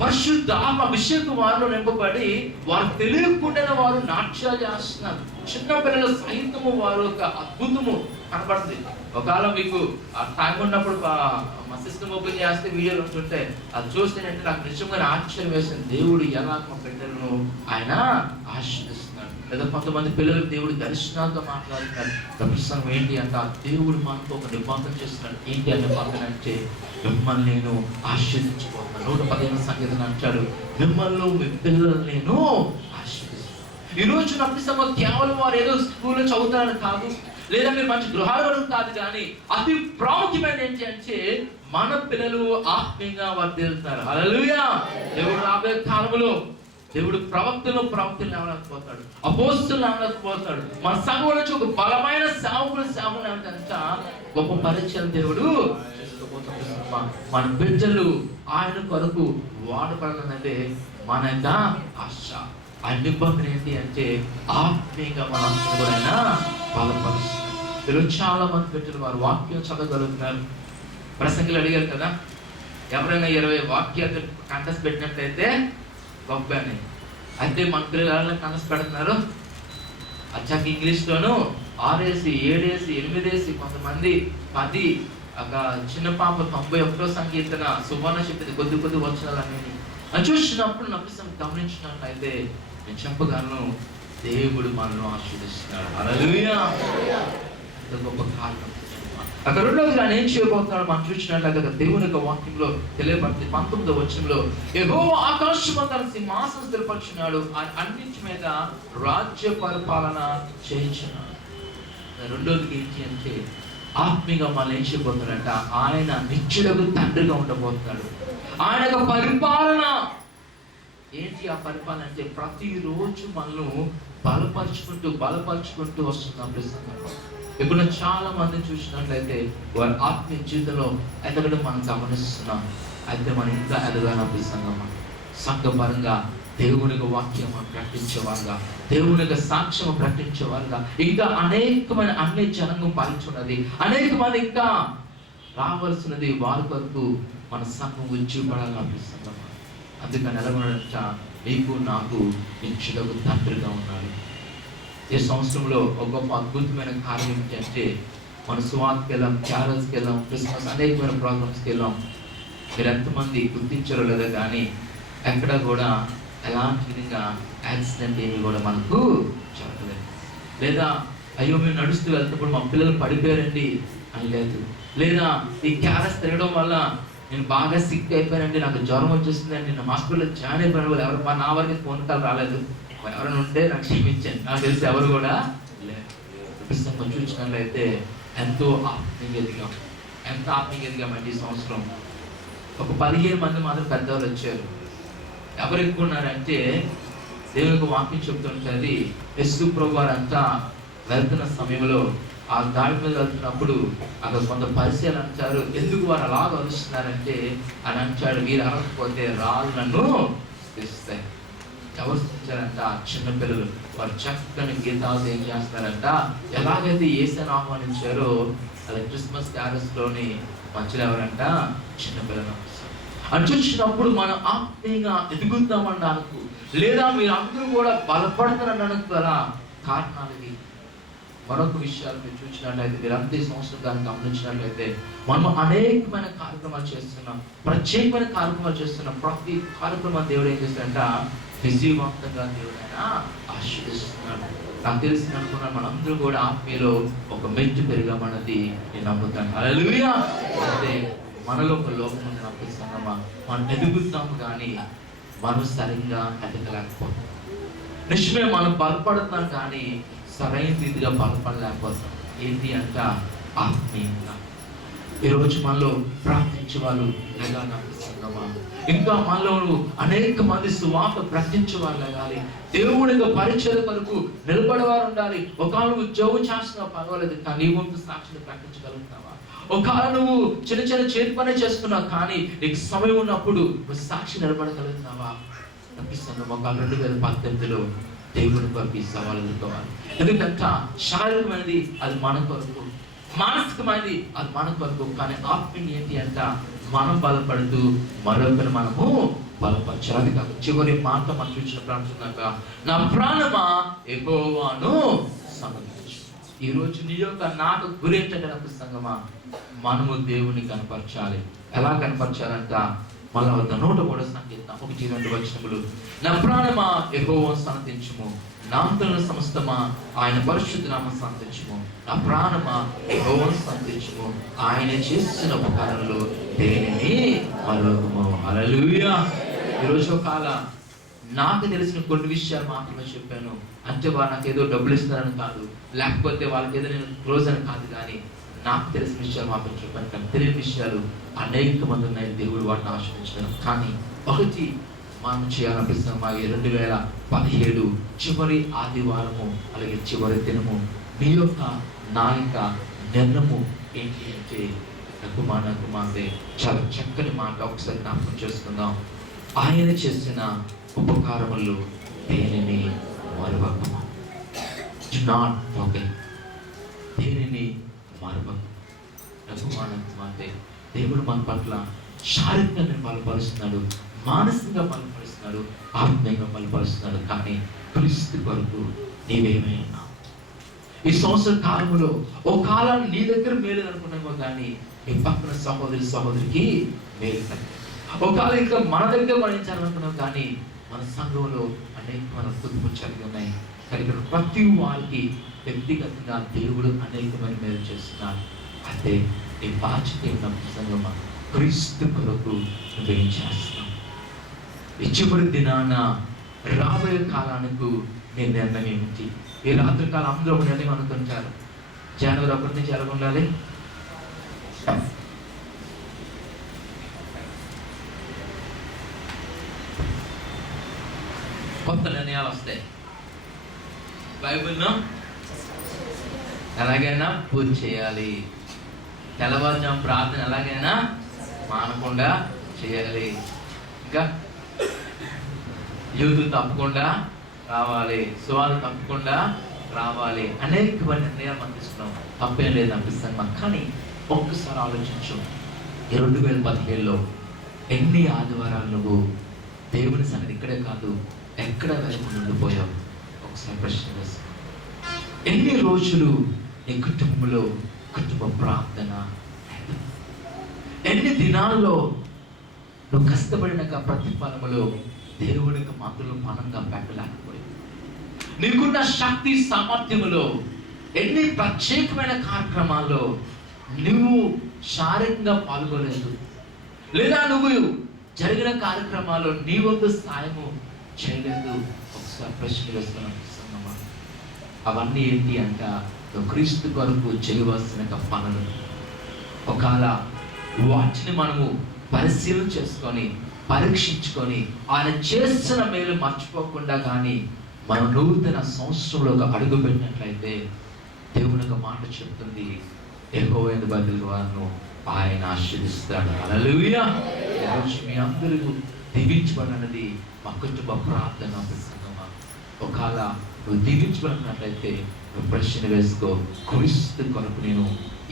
పరిశుద్ధ అభిషేకం వారిలో నింపబడి వారు తెలియకుండానే వారు నాట్యాలు చేస్తున్నారు. చిన్నపిల్లల సహితము వారు ఒక అద్భుతము కనబడుతుంది. ఒకవేళ మీకు ఆ టైం ఉన్నప్పుడు మా సిస్టమ్ ఓపెన్ చేస్తే వీడియోలు ఉంటుంటే అది చూస్తేనంటే నాకు నిజంగా ఆశ్చర్యం వేసింది. దేవుడు ఎలా మా బిడ్డలను ఆయన ఆశీర్వదిస్తున్నాడు. లేదా కొంతమంది పిల్లలకు దేవుడు దర్శనాలతో మాట్లాడుతున్నారు. ప్రస్తుతం ఏంటి అంటే ఆ దేవుడు మనతో ఒక నిబంధన చేస్తున్నాడు. ఏంటి ఆ నిబంధన అంటే మిమ్మల్ని నేను ఆశీర్వదించబోతున్నాను. 115 సంగీతం అంటాడు, మిమ్మల్ని మీ పిల్లలు నేను ఆశీర్వదిస్తాను. ఈ రోజు నప్పిస్తామో కేవలం వారు ఏదో స్కూల్లో చదువుతారని కాదు, లేదా మీరు మంచి గృహాలు కాదు, కానీ అతి ప్రాముఖ్యమైన ఏంటి అంటే మన పిల్లలు ఆత్మీయంగా వర్ధిల్లుతారు. హల్లెలూయా. దేవుడు రాబోయే కాలంలో దేవుడు ప్రవక్తలు లేవలేకపోతాడు, అపోస్తులు లేవలేకపోతాడు. మన సంఘం నుంచి ఒక బలమైన సేవకులు ఏమంట గొప్ప పరిచయం దేవుడు చేసుకోబోతున్నాడు. మన బిడ్డలు ఆయన కొరకు వాడబడాలన్నదే మన యొక్క ఆశ. ఆ నిబంధన ఏంటి అంటే ఆత్మీయంగా మనం కూడా బలపరుస్తున్నారు. ఈరోజు చాలా మంది బిడ్డలు వారు వాక్యం చదవగలుగుతున్నారు. ప్రసంగులు అడిగారు కదా, ఎవరైనా 20 వాక్యాలు కంటెస్ట్ పెట్టినట్లయితే గొప్ప అని. అయితే మన పిల్లలు కంటెస్ట్ పెడుతున్నారు. అచ్చాక ఇంగ్లీష్లోను 6 వేసి 7 వేసి 8 వేసి, కొంతమంది 10, ఒక చిన్న పాప 91వ సంకీర్తన సువర్ణ చెప్పింది కొద్ది వచనాలని అని చూసినప్పుడు నప్పిస్తాం గమనించినట్లయితే నేను చెప్పగలను, దేవుడు మనల్ని ఆశీర్వదిస్తున్నాడు. హల్లెలూయా. గొప్ప కారణం. అక్కడ రెండోది ఆయన ఏం చేయబోతున్నాడు మనం చూసినట్లయితే దేవుని యొక్క వాక్యంలో తెలియబడుతుంది. 19వ వచనంలో యెహోవా ఆకాశమంతట సింహాసనం స్థిరపరచున్నాడు, అన్నిటి మీద రాజ్య పరిపాలన చేయించున్నాడు. రెండోది ఏంటి అంటే ఆత్మీయంగా మనం ఏం చేయబోతున్నాడంట, ఆయన నిత్యులకు తండ్రిగా ఉండబోతున్నాడు. ఆయన యొక్క పరిపాలన ఏంటి? ఆ పరిపాలన అంటే ప్రతిరోజు మనల్ని బలపరుచుకుంటూ వస్తున్నాం. ఇప్పుడు చాలా మంది చూసినట్లయితే వారి ఆత్మీయ జీవితంలో ఎదగడం మనం గమనిస్తున్నాం. అయితే మనం ఇంకా ఎదగాలనిపిస్తున్నాం. సంఘపరంగా దేవునికి వాక్యం ప్రకటించేవారుగా, దేవునికి సాక్ష్యం ప్రకటించేవారుగా, ఇంకా అనేకమైన అన్ని జనంగం పాలించున్నది, అనేక మంది ఇంకా రావాల్సినది వారి కొరకు మన సంఘం ఉజ్జీపడాలని అనిపిస్తున్నాం. అందుకని ఎలాగొనట మీకు నాకు నిత్యుడకు తండ్రిగా ఉన్నాడు. ఈ సంవత్సరంలో ఒక గొప్ప అద్భుతమైన కార్యం ఏంటంటే మన సువార్తకి వెళ్ళాం, క్యారల్స్కి వెళ్ళాం, క్రిస్మస్ అనేకమైన ప్రోగ్రామ్స్కి వెళ్ళాం. మీరు ఎంతమంది గుర్తించారో లేదా కానీ ఎక్కడ కూడా ఎలాంటి విధంగా యాక్సిడెంట్ ఏమి కూడా మనకు జరగలేదు. లేదా అయ్యో మేము నడుస్తూ వెళ్తున్నప్పుడు మా పిల్లలు పడిపోయారండి అని లేదు. లేదా ఈ క్యారల్స్ తిరగడం వల్ల నేను బాగా సిక్ అయిపోయానండి, నాకు జ్వరం వచ్చేస్తుందండి, నేను హాస్పిటల్లో జాయిన్ అయిపోయిన వాళ్ళు ఎవరు నా వరకు ఫోన్ కాల్ రాలేదు. ఎవరైనా ఉంటే నాకు క్షమించండి, నాకు తెలిసి ఎవరు కూడా లేదు. చూసినట్లయితే ఎంతో ఆత్మీయంగా ఎదిగామండి. ఈ సంవత్సరం ఒక 15 మంది మాత్రం పెద్దవాళ్ళు వచ్చారు. ఎవరు ఎక్కువ ఉన్నారంటే దేవునికి వాక్యం చెప్తుంటుంది. యేసు ప్రభు వారు అంతా వెళ్తున్న సమయంలో ఆ దాడి మీద వెళ్తున్నప్పుడు అక్కడ కొంత పరిచయాలు అంటారు, ఎందుకు వారు అలాగ వస్తున్నారంటే అని అంటాడు, మీరు అనకపోతే రాళ్ళు నన్ను ఇస్తాయి. ఎవరు ఇచ్చారంట? చిన్నపిల్లలు. వారు చక్కని గీతాలు ఏం చేస్తారంట, ఎలాగైతే యేసుని ఆహ్వానించారో అలా క్రిస్మస్ క్యారల్స్లోని మధ్యలో ఎవరంట? చిన్నపిల్లలు. అని చూసినప్పుడు మనం ఆత్మీయంగా ఎదుగుతామనడానికి, లేదా మీరు అందరూ కూడా బలపడతారనడానికి గల కారణాలు ఇవి. మరొక విషయాలు మీరు చూసినట్లయితే, మీరు అంతే సంవత్సరం దాన్ని గమనించినట్లయితే మనం అనేకమైన కార్యక్రమాలు చేస్తున్నాం, ప్రత్యేకమైన కార్యక్రమాలు చేస్తున్నాం. ప్రతి కార్యక్రమం దేవుడు ఏం చేస్తాడంట, విజయవంతంగా దేవుడైనా ఆశీర్వదిస్తున్నాడు. నాకు తెలిసి అనుకున్నాను, మనందరూ కూడా ఆత్మీయలో ఒక మెట్టు పెరిగామన్నది నేను నమ్ముతాను. హల్లెలూయా. అంటే మనలో ఒక లోపం ఉంది నమ్మిస్తున్నామా, మనం ఎదుగుతాము కానీ మనం సరిగ్గా ఎదగలేకపోతాం. నిజమే, మనం బలపడుతున్నాం కానీ సరైన రీతిగా బలపడలేకపోతాం. ఏంటి అంట? ఆత్మీయంగా. ఈరోజు మనలో ప్రార్థించే వాళ్ళు ఎలా నమ్మిస్తున్నామా? ఇంకా మనలో అనేక మంది సువార్త ప్రకటించే వాళ్ళు ఎగాలి. దేవుడి యొక్క పరిచయ కొరకు నిలబడేవారు ఉండాలి. ఒకవేళ నువ్వు జోగు చేస్తున్నా పర్వాలేదు, కానీ నీ వంతు సాక్షిని ప్రకటించగలుగుతావా? ఒకవేళ నువ్వు చిన్న చిన్న చేతి పని చేస్తున్నావు కానీ నీకు సమయం ఉన్నప్పుడు నువ్వు సాక్షి నిలబడగలుగుతావా? అనిపిస్తున్నాం. ఒక 2018లో దేవుడి కొరకు ఈ సవాలు ఎదుర్కోవాలి. ఎందుకంటే శారీరకమైనది అది మన కొరకు, మానసికమైనది అది మన కొరకు, కానీ ఆత్మీయం ఏంటి అంట? మనం బలపడుతూ మరొకరు మనము బలపరచాలి. కాదు చివరి మాట మనం చూసినప్పుడు అంటున్నాక, నా ప్రాణమా యెహోవాను సమర్పించు. ఈ రోజు నీ యొక్క నాకు గురి ఏంటంటే సంగమా, మనము దేవుని కనపరచాలి. ఎలా కనపరచాలంట? మళ్ళా వద్ద 103 సంకీర్తన 1-2 వచనములు. నా ప్రాణమా యెహోవాను స్తుతించుము, నా అంతరంగ సమస్తమా ఆయన పరిశుద్ధ నామమును స్తుతించుము. నా ప్రాణమా యెహోవాను స్తుతించుము, ఆయన చేసిన ఉపకారములు దేనిని మరువకుము. హల్లెలూయా. ఈరోజు కాల నాకు తెలిసిన కొన్ని విషయాలు మాత్రమే చెప్పాను. అంటే వారు నాకు ఏదో డబ్బులు ఇస్తారని కాదు, లేకపోతే వాళ్ళకి ఏదో నేను క్లోజ్ అని కాదు, కానీ నాకు తెలిసిన విషయాలు మాత్రం చెప్పాను. కానీ తెలియని విషయాలు అనేక మంది ఉన్నాయి. దేవుడు వాటిని ఆశ్రయించారు. కానీ ఒకటి మనం చేయాలనిపిస్తున్నాం. 2017 చివరి ఆదివారము అలాగే చివరి దినము మీ యొక్క నాయక నిర్ణయము ఏంటి అంటే, కుమార్తె చాలా చక్కని మాట ఒకసారి జ్ఞాపకం చేసుకుందాం. ఆయన చేసిన ఉపకారములు దేనిని మరువకము. Do not forget. దేనిని మరువకము. కుమార్తె దేవుడు మన పట్ల శారీరకంగా బలపరుస్తున్నాడు, మానసికంగా బలపరుస్తున్నాడు, ఆత్మీయంగా బలపరుస్తున్నాడు. కానీ క్రీస్తు కొరకు నీవేమైనా ఈ సంవత్సర కాలంలో ఓ కాలాన్ని నీ దగ్గర మేలు అనుకున్నామో కానీ నీ పక్కన సహోదరికి మేలు కలిగింది. ఒక కాలం ఇంకా మన దగ్గర మనం ఏం చేయాలనుకున్నాం కానీ మన సంఘంలో అనేకమైన పొందుపరచాలి ఉన్నాయి. కానీ ఇక్కడ ప్రతి వారికి వ్యక్తిగతంగా దేవుడు అనేకమైన మేలు చేస్తున్నాడు. అయితే నీ బాధ్యత ఏమిటంటే సంఘమా, క్రీస్తు కొరకు నువ్వేం చేస్తున్నావు? ఈ చివరి దినాన రాబోయే కాలానికి నీ నిర్ణయం ఏమిటి? ఈ రాత్రి కాలం అందరూ ఒక నిర్ణయం అనుకుంటారు. జనవరి 1 నుంచి ఎలా ఉండాలి? కొత్త నిర్ణయాలు వస్తాయి. బైబిల్ను ఎలాగైనా పూర్తి చేయాలి. తెల్లవారుజాము ప్రార్థన ఎలాగైనా మానకుండా చేయాలి. ఇంకా యూత్ తప్పకుండా రావాలి, సువార్త తప్పకుండా రావాలి. అనేకమైన నిర్ణయాలు మనం తీసుకున్నాం. తప్పేం లేదు అనిపిస్తాను మాకు. కానీ ఒక్కసారి ఆలోచించు, ఈ 2017లో ఎన్ని ఆదివారాలు నువ్వు దేవుని సన్నిధి ఇక్కడే కాదు ఎక్కడ వెళ్ళకుండా ఉండిపోయావు? ఒకసారి ప్రశ్న వేస్తాను. ఎన్ని రోజులు నీ కుటుంబంలో కుటుంబ ప్రార్థన, ఎన్ని దినాల్లో నువ్వు కష్టపడిన ప్రతిఫలములో దేవునికి మందులు పనంగా పెట్టలేకపోయావు? నీకున్న శక్తి సామర్థ్యములో ఎన్ని ప్రత్యేకమైన కార్యక్రమాల్లో నువ్వు శారీరకంగా పాల్గొలేదు, లేదా నువ్వు జరిగిన కార్యక్రమాల్లో నీ వంతు సాయము చేయలేదు? ఒకసారి ప్రశ్న వేస్తున్నాను. అవన్నీ ఏంటి అంట? క్రీస్తు కొరకు చేయవలసిన పనులు. ఒకవేళ వాటిని మనము పరిశీలన చేసుకొని పరీక్షించుకొని ఆయన చేసిన మేలు మర్చిపోకుండా కానీ మనం నూతన సంవత్సరంలో అడుగు పెట్టినట్లయితే దేవుని ఒక మాట చెప్తుంది, యెహోవా బదులు వారిను ఆయన ఆశీర్వదిస్తాడు. హల్లెలూయా. ఈరోజు మీ అందరూ దీవించబడినది మా కుటుంబ ప్రార్థన ప్రసంగమా. ఒకవేళ నువ్వు దీవించబడినట్లయితే నువ్వు ప్రశ్న వేసుకో, క్రీస్తు కొరకు నేను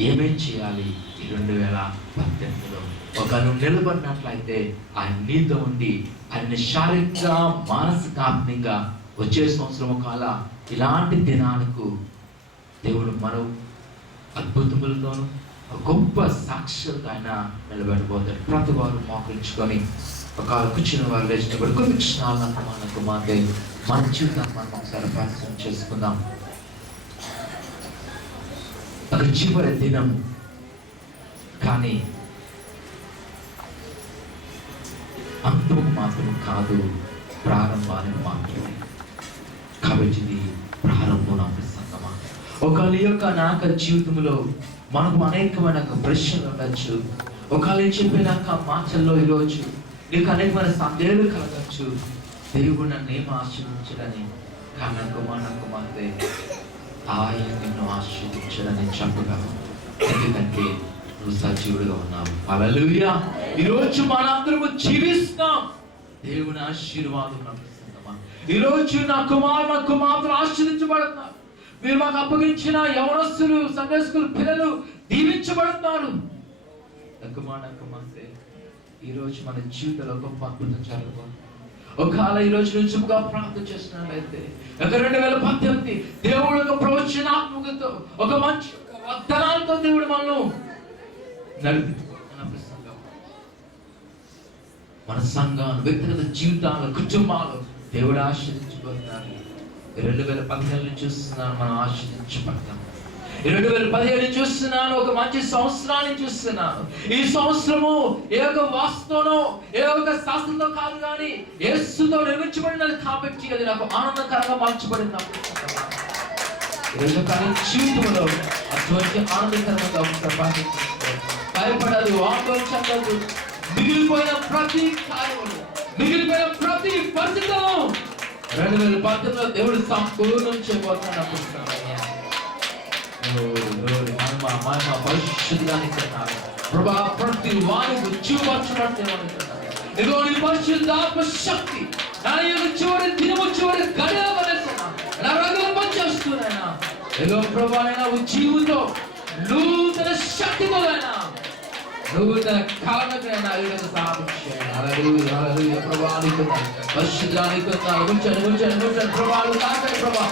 ఏమేం చేయాలి ఈ 2018లో? ఒక నువ్వు నిలబడినట్లయితే ఆయన నీతో ఉండి ఆయన శారీరకంగా మానసిక ఆత్మీయంగా వచ్చే సంవత్సరం ఒకవేళ ఇలాంటి దినాలకు దేవుడు మరో అద్భుతములతోనూ గొప్ప సాక్షులుగా ఆయన నిలబెట్టబోతాడు. ప్రతి వారు మోకరించుకొని ఒక కూర్చుని వారు లేచినప్పుడు కొన్ని క్షణాలు మనకు మాతే మన జీవితాన్ని మనం ఒకసారి పరిశీలన చేసుకుందాం. అది చివరి దినం, కానీ అంతము మాత్రం కాదు, ప్రారంభానికి మాత్రమే. కాబట్టి ఇది ప్రారంభం సంగమా. ఒకళ్ళ యొక్క నాక జీవితంలో మనకు అనేకమైన ప్రశ్నలు ఉండొచ్చు. ఒకళ్ళు చెప్పినాక మాటల్లో ఈరోజు నీకు అనేకమైన సందేహాలు కలగచ్చు. దేవుడు నన్ను ఏం ఆశీర్వించడని, కనకు మనకు మాత్రమే ఆయన నిన్ను ఆశీర్వించడని చెప్పగలవు. ఎందుకంటే నువ్వు సజీవుడిగా ఉన్నావు. హల్లెలూయా. ఈరోజు మనందరము జీవిస్తాం దేవుని ఆశీర్వాదం. ఈరోజు నా కుమారులు ఆశీర్వించబడుతున్నారు. మీరు మాకు అప్పగించిన యవనస్తులు, సండే స్కూల్ పిల్లలు దీవించబడుతున్నారు. ఈరోజు మన జీవితంలో గొప్ప అద్భుతం జరగబోతుంది. ఒకవేళ ఈ రోజు నుంచిగా ప్రార్థన చేసినట్లయితే 2018 దేవుడు ఒక ప్రవచనాత్మకతో ఒక మంచి వాగ్దానాలతో దేవుడు మనల్ని నడిపించుకోవాలి. మన సంఘాలు, వ్యక్తిగత జీవితాలు, కుటుంబాలు దేవుడు ఆశీర్వదించబోతున్నారు. 2017 చూస్తున్నాను, మనం ఆశీర్వదించబడతాం. 2017 చూస్తున్నాను, ఒక మంచి సంవత్సరాన్ని చూస్తున్నాను. ఈ సంవత్సరము ఏ ఒక వాస్తునో ఏ ఒక శాస్త్రంతో కాదు, కానీ యేసుతో నిర్మించబడినది కాబట్టి అది నాకు ఆనందకరంగా మార్చబడింది. ఈరోజు కానీ జీవితంలో అటువంటి ఆనందకరంగా భయపడదు, ఆందోళన చెందదు. మిగిలిపోయిన ప్రతి కార్యములు, మిగిలిపోయిన ప్రతి పరిస్థితులు 2018 దేవుడు సంపూర్ణం చేయబోతున్నాడు. పరిశుద్ధానికి ప్రభా ప్రతి వారికి జీవపరచబడుతున్నాడు. పరిశుద్ధాత్మ శక్తి నా యొక్క చివరి దినము, చివరి గడియ పనిచేస్తున్నాయినా ఏదో ప్రభానైనా జీవుతో నూతన శక్తితో నూతన కాలమైనా ప్రభావితం పరిశుద్ధానికి ప్రభావాలు తాకాయి. ప్రభా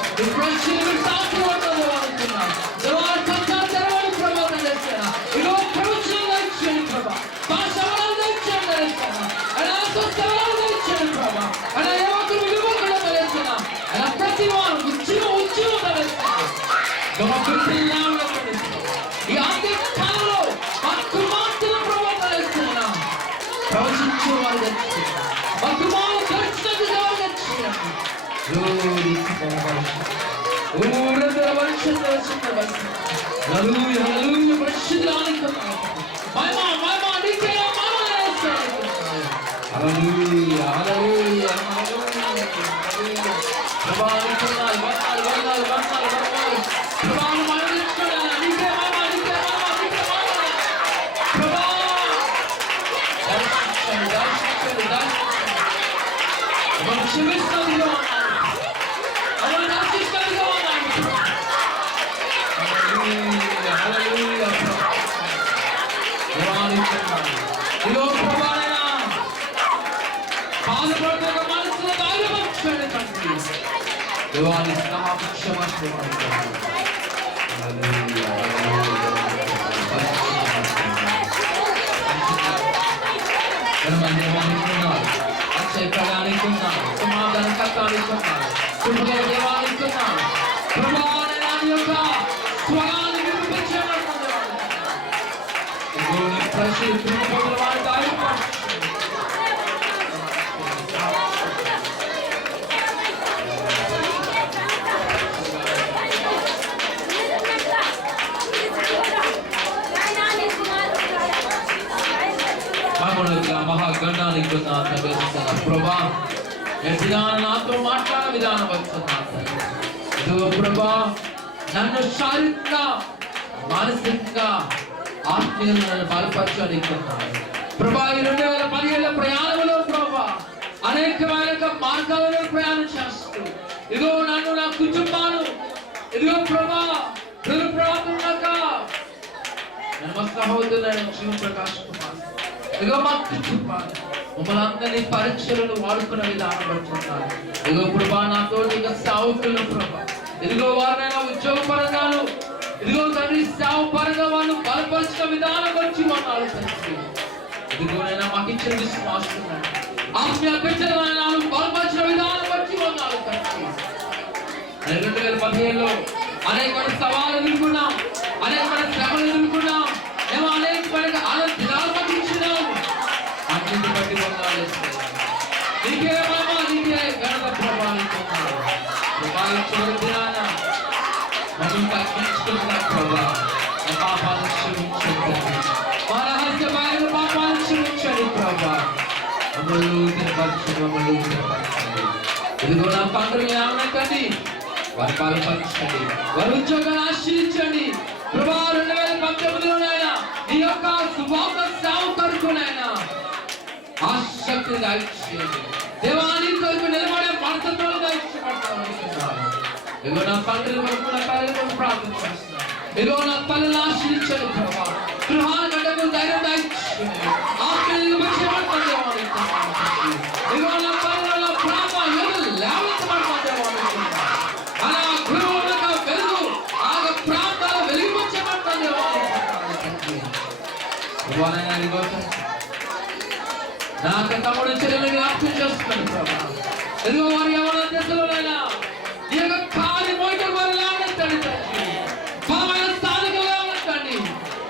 మహాగణానికి ప్రభా నాతో మాట్లాడే విధానం వచ్చింది. ప్రభా నన్ను శారీరకంగా, మానసికంగా, ఆత్మీయంగా నన్ను బలపరచాలి. ప్రభా ఈ 2017 ప్రయాణంలో ప్రభా అనేకమైన మార్గాలలో ప్రయాణం చేస్తూ ఇదిగో నన్ను, నా కుటుంబాలు, ఇదిగో ప్రభా జీవ ప్రకాశ్ కుమార్, ఇదిగో మా కుటుంబాలు మమ్మల్ని అందరినీ పరీక్షలను వాడుకున్న విధానం పడుతున్నారు. ఇదిగో ప్రభా నాతో సేవకులు ప్రభా, ఇదిగో వారినైనా ఉద్యోగ పరంగాను ఇదిగో తండ్రి సేవ పరంగా వాళ్ళు బలపరిచిన విధానం వచ్చి వాళ్ళు తండ్రి ఇదిగో నైనా మాకు ఇచ్చిన విశ్వాసం ఆత్మీయ బిడ్డలైనా బలపరిచిన విధానం వచ్చి వాళ్ళు తండ్రి 2015లో అనేక సవాళ్ళు ఎదుర్కొన్నాం, అనేక శ్రమలు ఎదుర్కొన్నాం, మేము అనేక దినాలు పట్టించినాం. అన్నింటి బట్టి వందనాలు నీకే బాబా, నీకే ఘనత ప్రభావిస్తున్నాడు. చివరి దినాన మమ్మల్ని తగ్గించుకున్నాం ప్రభా. మా పాపాలను క్షమించండి, మా రహస్య బాధ్యత పాపాలను క్షమించండి ప్రభా. మమ్మల్ని తినపరచండి, మమ్మల్ని తినపరచండి. ఇదిగో నా తండ్రి ఏమనకండి, వారి పాల్పరచండి, వారి ఉద్యోగాన్ని ఆశ్రయించండి ప్రభా. 2019లోనైనా నీ యొక్క సువార్త సేవ కొరకునైనా ఆసక్తి దయచేయండి దేవాని కొరకు నిలబడే మనస్తత్వాలు దయచేయమంటున్నాను. ఇదిగో నా తండ్రి వరకు నా తల్లిని ప్రార్థన చేస్తున్నాను. ఇదిగో నా తల్లిని ఆశ్రయించండి ప్రభా. గృహాల గడ్డకు ధైర్యం దయచేయండి, ఆత్మీయంగా వచ్చేమంటాను దేవాని. ఇదిగో నా తల్లిలో ప్రేమ ఎవరు లేవనెత్తమంటాను దేవాని. అలా గృహంలో వెలుగు ఆ ప్రాంతాల వెలిగించమంటాను దేవాని. నాకు తమ్ముడు చెల్లెలు జ్ఞాపకం చేస్తున్నాను ప్రభా. ఎదుగు వారి ఎవరి దశలోనైనా నీ యొక్క ఖాళీ మోటార్ వారు లేవనెత్తండి తండ్రి. బలమైన స్థానికులు లేవనెత్తండి,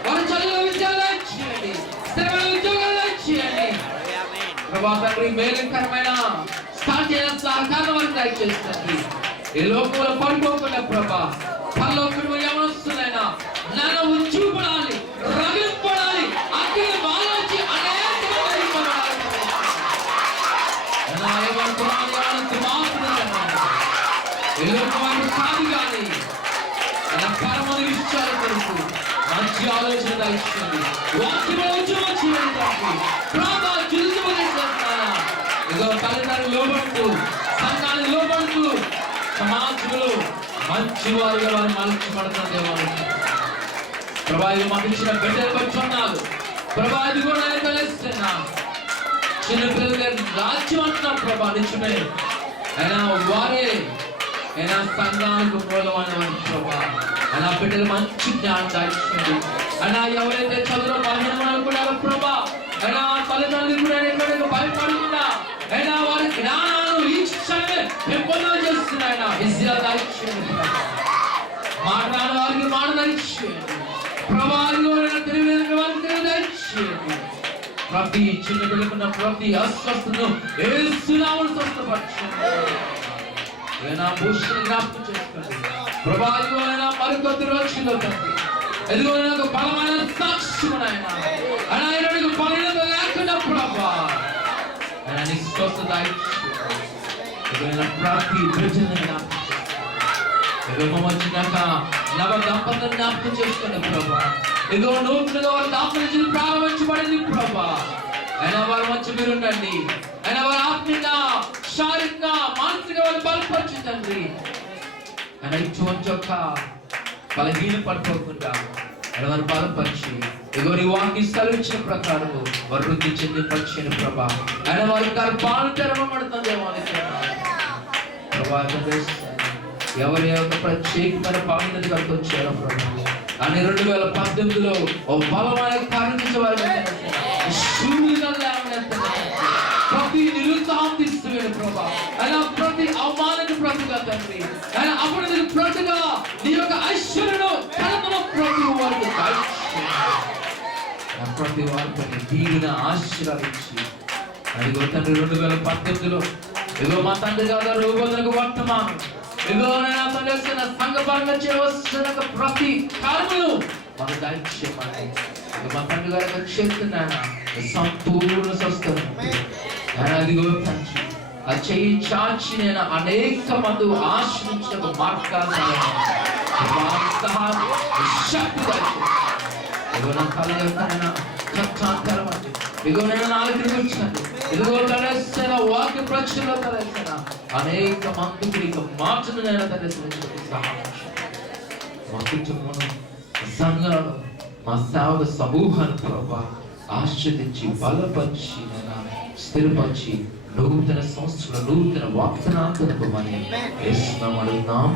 వారి చదువుల విద్యాలు ఇచ్చేయండి, స్థిరమైన ఉద్యోగాలు ఇచ్చేయండి ప్రభా. తండ్రి మేలుకరమైన స్థానిక సహకారం వారికి దయచేస్తుంది. ఈ లోకంలో పడిపోకుండా ప్రభా, పరలోకంలో ఎవరొస్తున్నాయినా నన్ను ఉజ్జూపడాలి, రగిలిపడాలి, అగ్ని వాలోచి అనేక కాదు కానీ పరమని విషయాలు తెలుసు. మంచి ఆలోచన ఇస్తుంది, వాక్యంలో ఉద్యమం చేయాలి ప్రాంతాల ఇదో తల్లిదండ్రులు లోబడుతూ, సంఘాన్ని లోబడుతూ, సమాజంలో మంచి వారిగా వారు మలచబడుతుంది. ప్రభా ఇది మాకు ఇచ్చిన బిడ్డలు బట్టి ఉన్నారు ప్రభా. ఇది కూడా తెలుస్తున్నా చిన్నపిల్లలు రాజ్యం అంటున్నాం ప్రభా. నిజమే అయినా వారే అయినా సంఘానికి మూలమైన ప్రభా. అయినా బిడ్డలు మంచి జ్ఞానం దాచింది. అయినా ఎవరైతే చదువులో బలహీనమనుకున్నారో ప్రభా, అయినా తల్లిదండ్రులు కూడా ఎక్కడికి భయపడకుండా అయినా వారి జ్ఞానాలు ఈ క్షణమే పెంపొందన చేస్తున్నాయన విద్య దాచింది. మాట్లాడే వారికి మాట దాచింది ప్రభావిలో తెలియని వారికి తెలియచేయండి. ప్రతి చిన్న పిల్లకున్న ప్రతి అస్వస్థతను యేసునామములో స్వస్థపరచండి. ఏనా భూషణ జ్ఞాపకం చేసుకోండి ప్రభావిలో అయినా మరికొద్ది రోజుల్లో తండ్రి. ఎదుగో నాకు బలమైన సాక్ష్యమునైనా ఆయనకు బలహీనత లేకుండా ప్రభా ఆయన నీకు స్వస్థత ఇచ్చేయండి. ప్రతి ప్రజలను జ్ఞాపకం వచ్చినాక నవ దంపతులను జ్ఞాపకం చేసుకోండి ప్రభా. ఇదిగో నూతనంగా వారి దాంపత్యం ప్రారంభించబడింది ప్రభా. అయినా వారి మధ్య మీరు ఉండండి, అయినా వారి ఆత్మీయంగా, శారీరకంగా, మానసికంగా వారు బలపరచండి. అయినా ఇటువంటి యొక్క బలహీన పడిపోకుండా అయినా వారు బలపరిచి ఇదిగో నీ వాక్యం సెలవిచ్చిన ప్రకారం వారు వృద్ధి చెంది పరిచిన ప్రభా. అయినా వారి గర్భాలు తెరవబడుతుంది ప్రభా. ఎవరి యొక్క ప్రత్యేకమైన బాధ్యత కలిపి వచ్చారో ప్రభా. అని 2018లో ఓ బలమైన కార్యవారు ప్రతి నిరుత్సాహం తీస్తున్నాడు ప్రభా. అయినా ప్రతి అవమానానికి ప్రతిగా తండ్రి, అయినా అప్పుడు మీరు ప్రతిగా నీ యొక్క ఐశ్వర్యను కలపన ప్రతి వారికి ప్రతి వారితో దీనిని ఆశీర్వదించి అదిగో తండ్రి 2018లో ఇదిగో మా తండ్రి గారు రూపొందనకు వర్తమానం ఇదిగో నేను తెలిసిన సంఘపరంగా చేయవలసిన ప్రతి కార్యములు మాకు దయచేయమని మా తండ్రి గారు చేస్తున్నాను సంపూర్ణ స్వస్థత. అదిగో తండ్రి ఆ చెయ్యి చాచి నేను అనేక మంది ఆశ్రయించిన మార్గాలు శక్తి ఇదిగో నా కళ యొక్క కథాంతరమండి. ఇదిగో నేను నాలుగు వచ్చాను, ఇదిగో తలసిన వాక్య ప్రశ్నలో తలసిన అనేక మందికి మార్చను నేను తలసిన సహాయం మా కుటుంబం, సంఘాలు, మా సేవక సమూహాన్ని ప్రభా ఆశ్రదించి బలపరిచి నేను స్థిరపరిచి నూతన సంస్థల నూతన వాగ్దానాలను యేసునామములో అడుగుతున్నాం.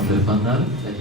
అందరికి వందనాలు.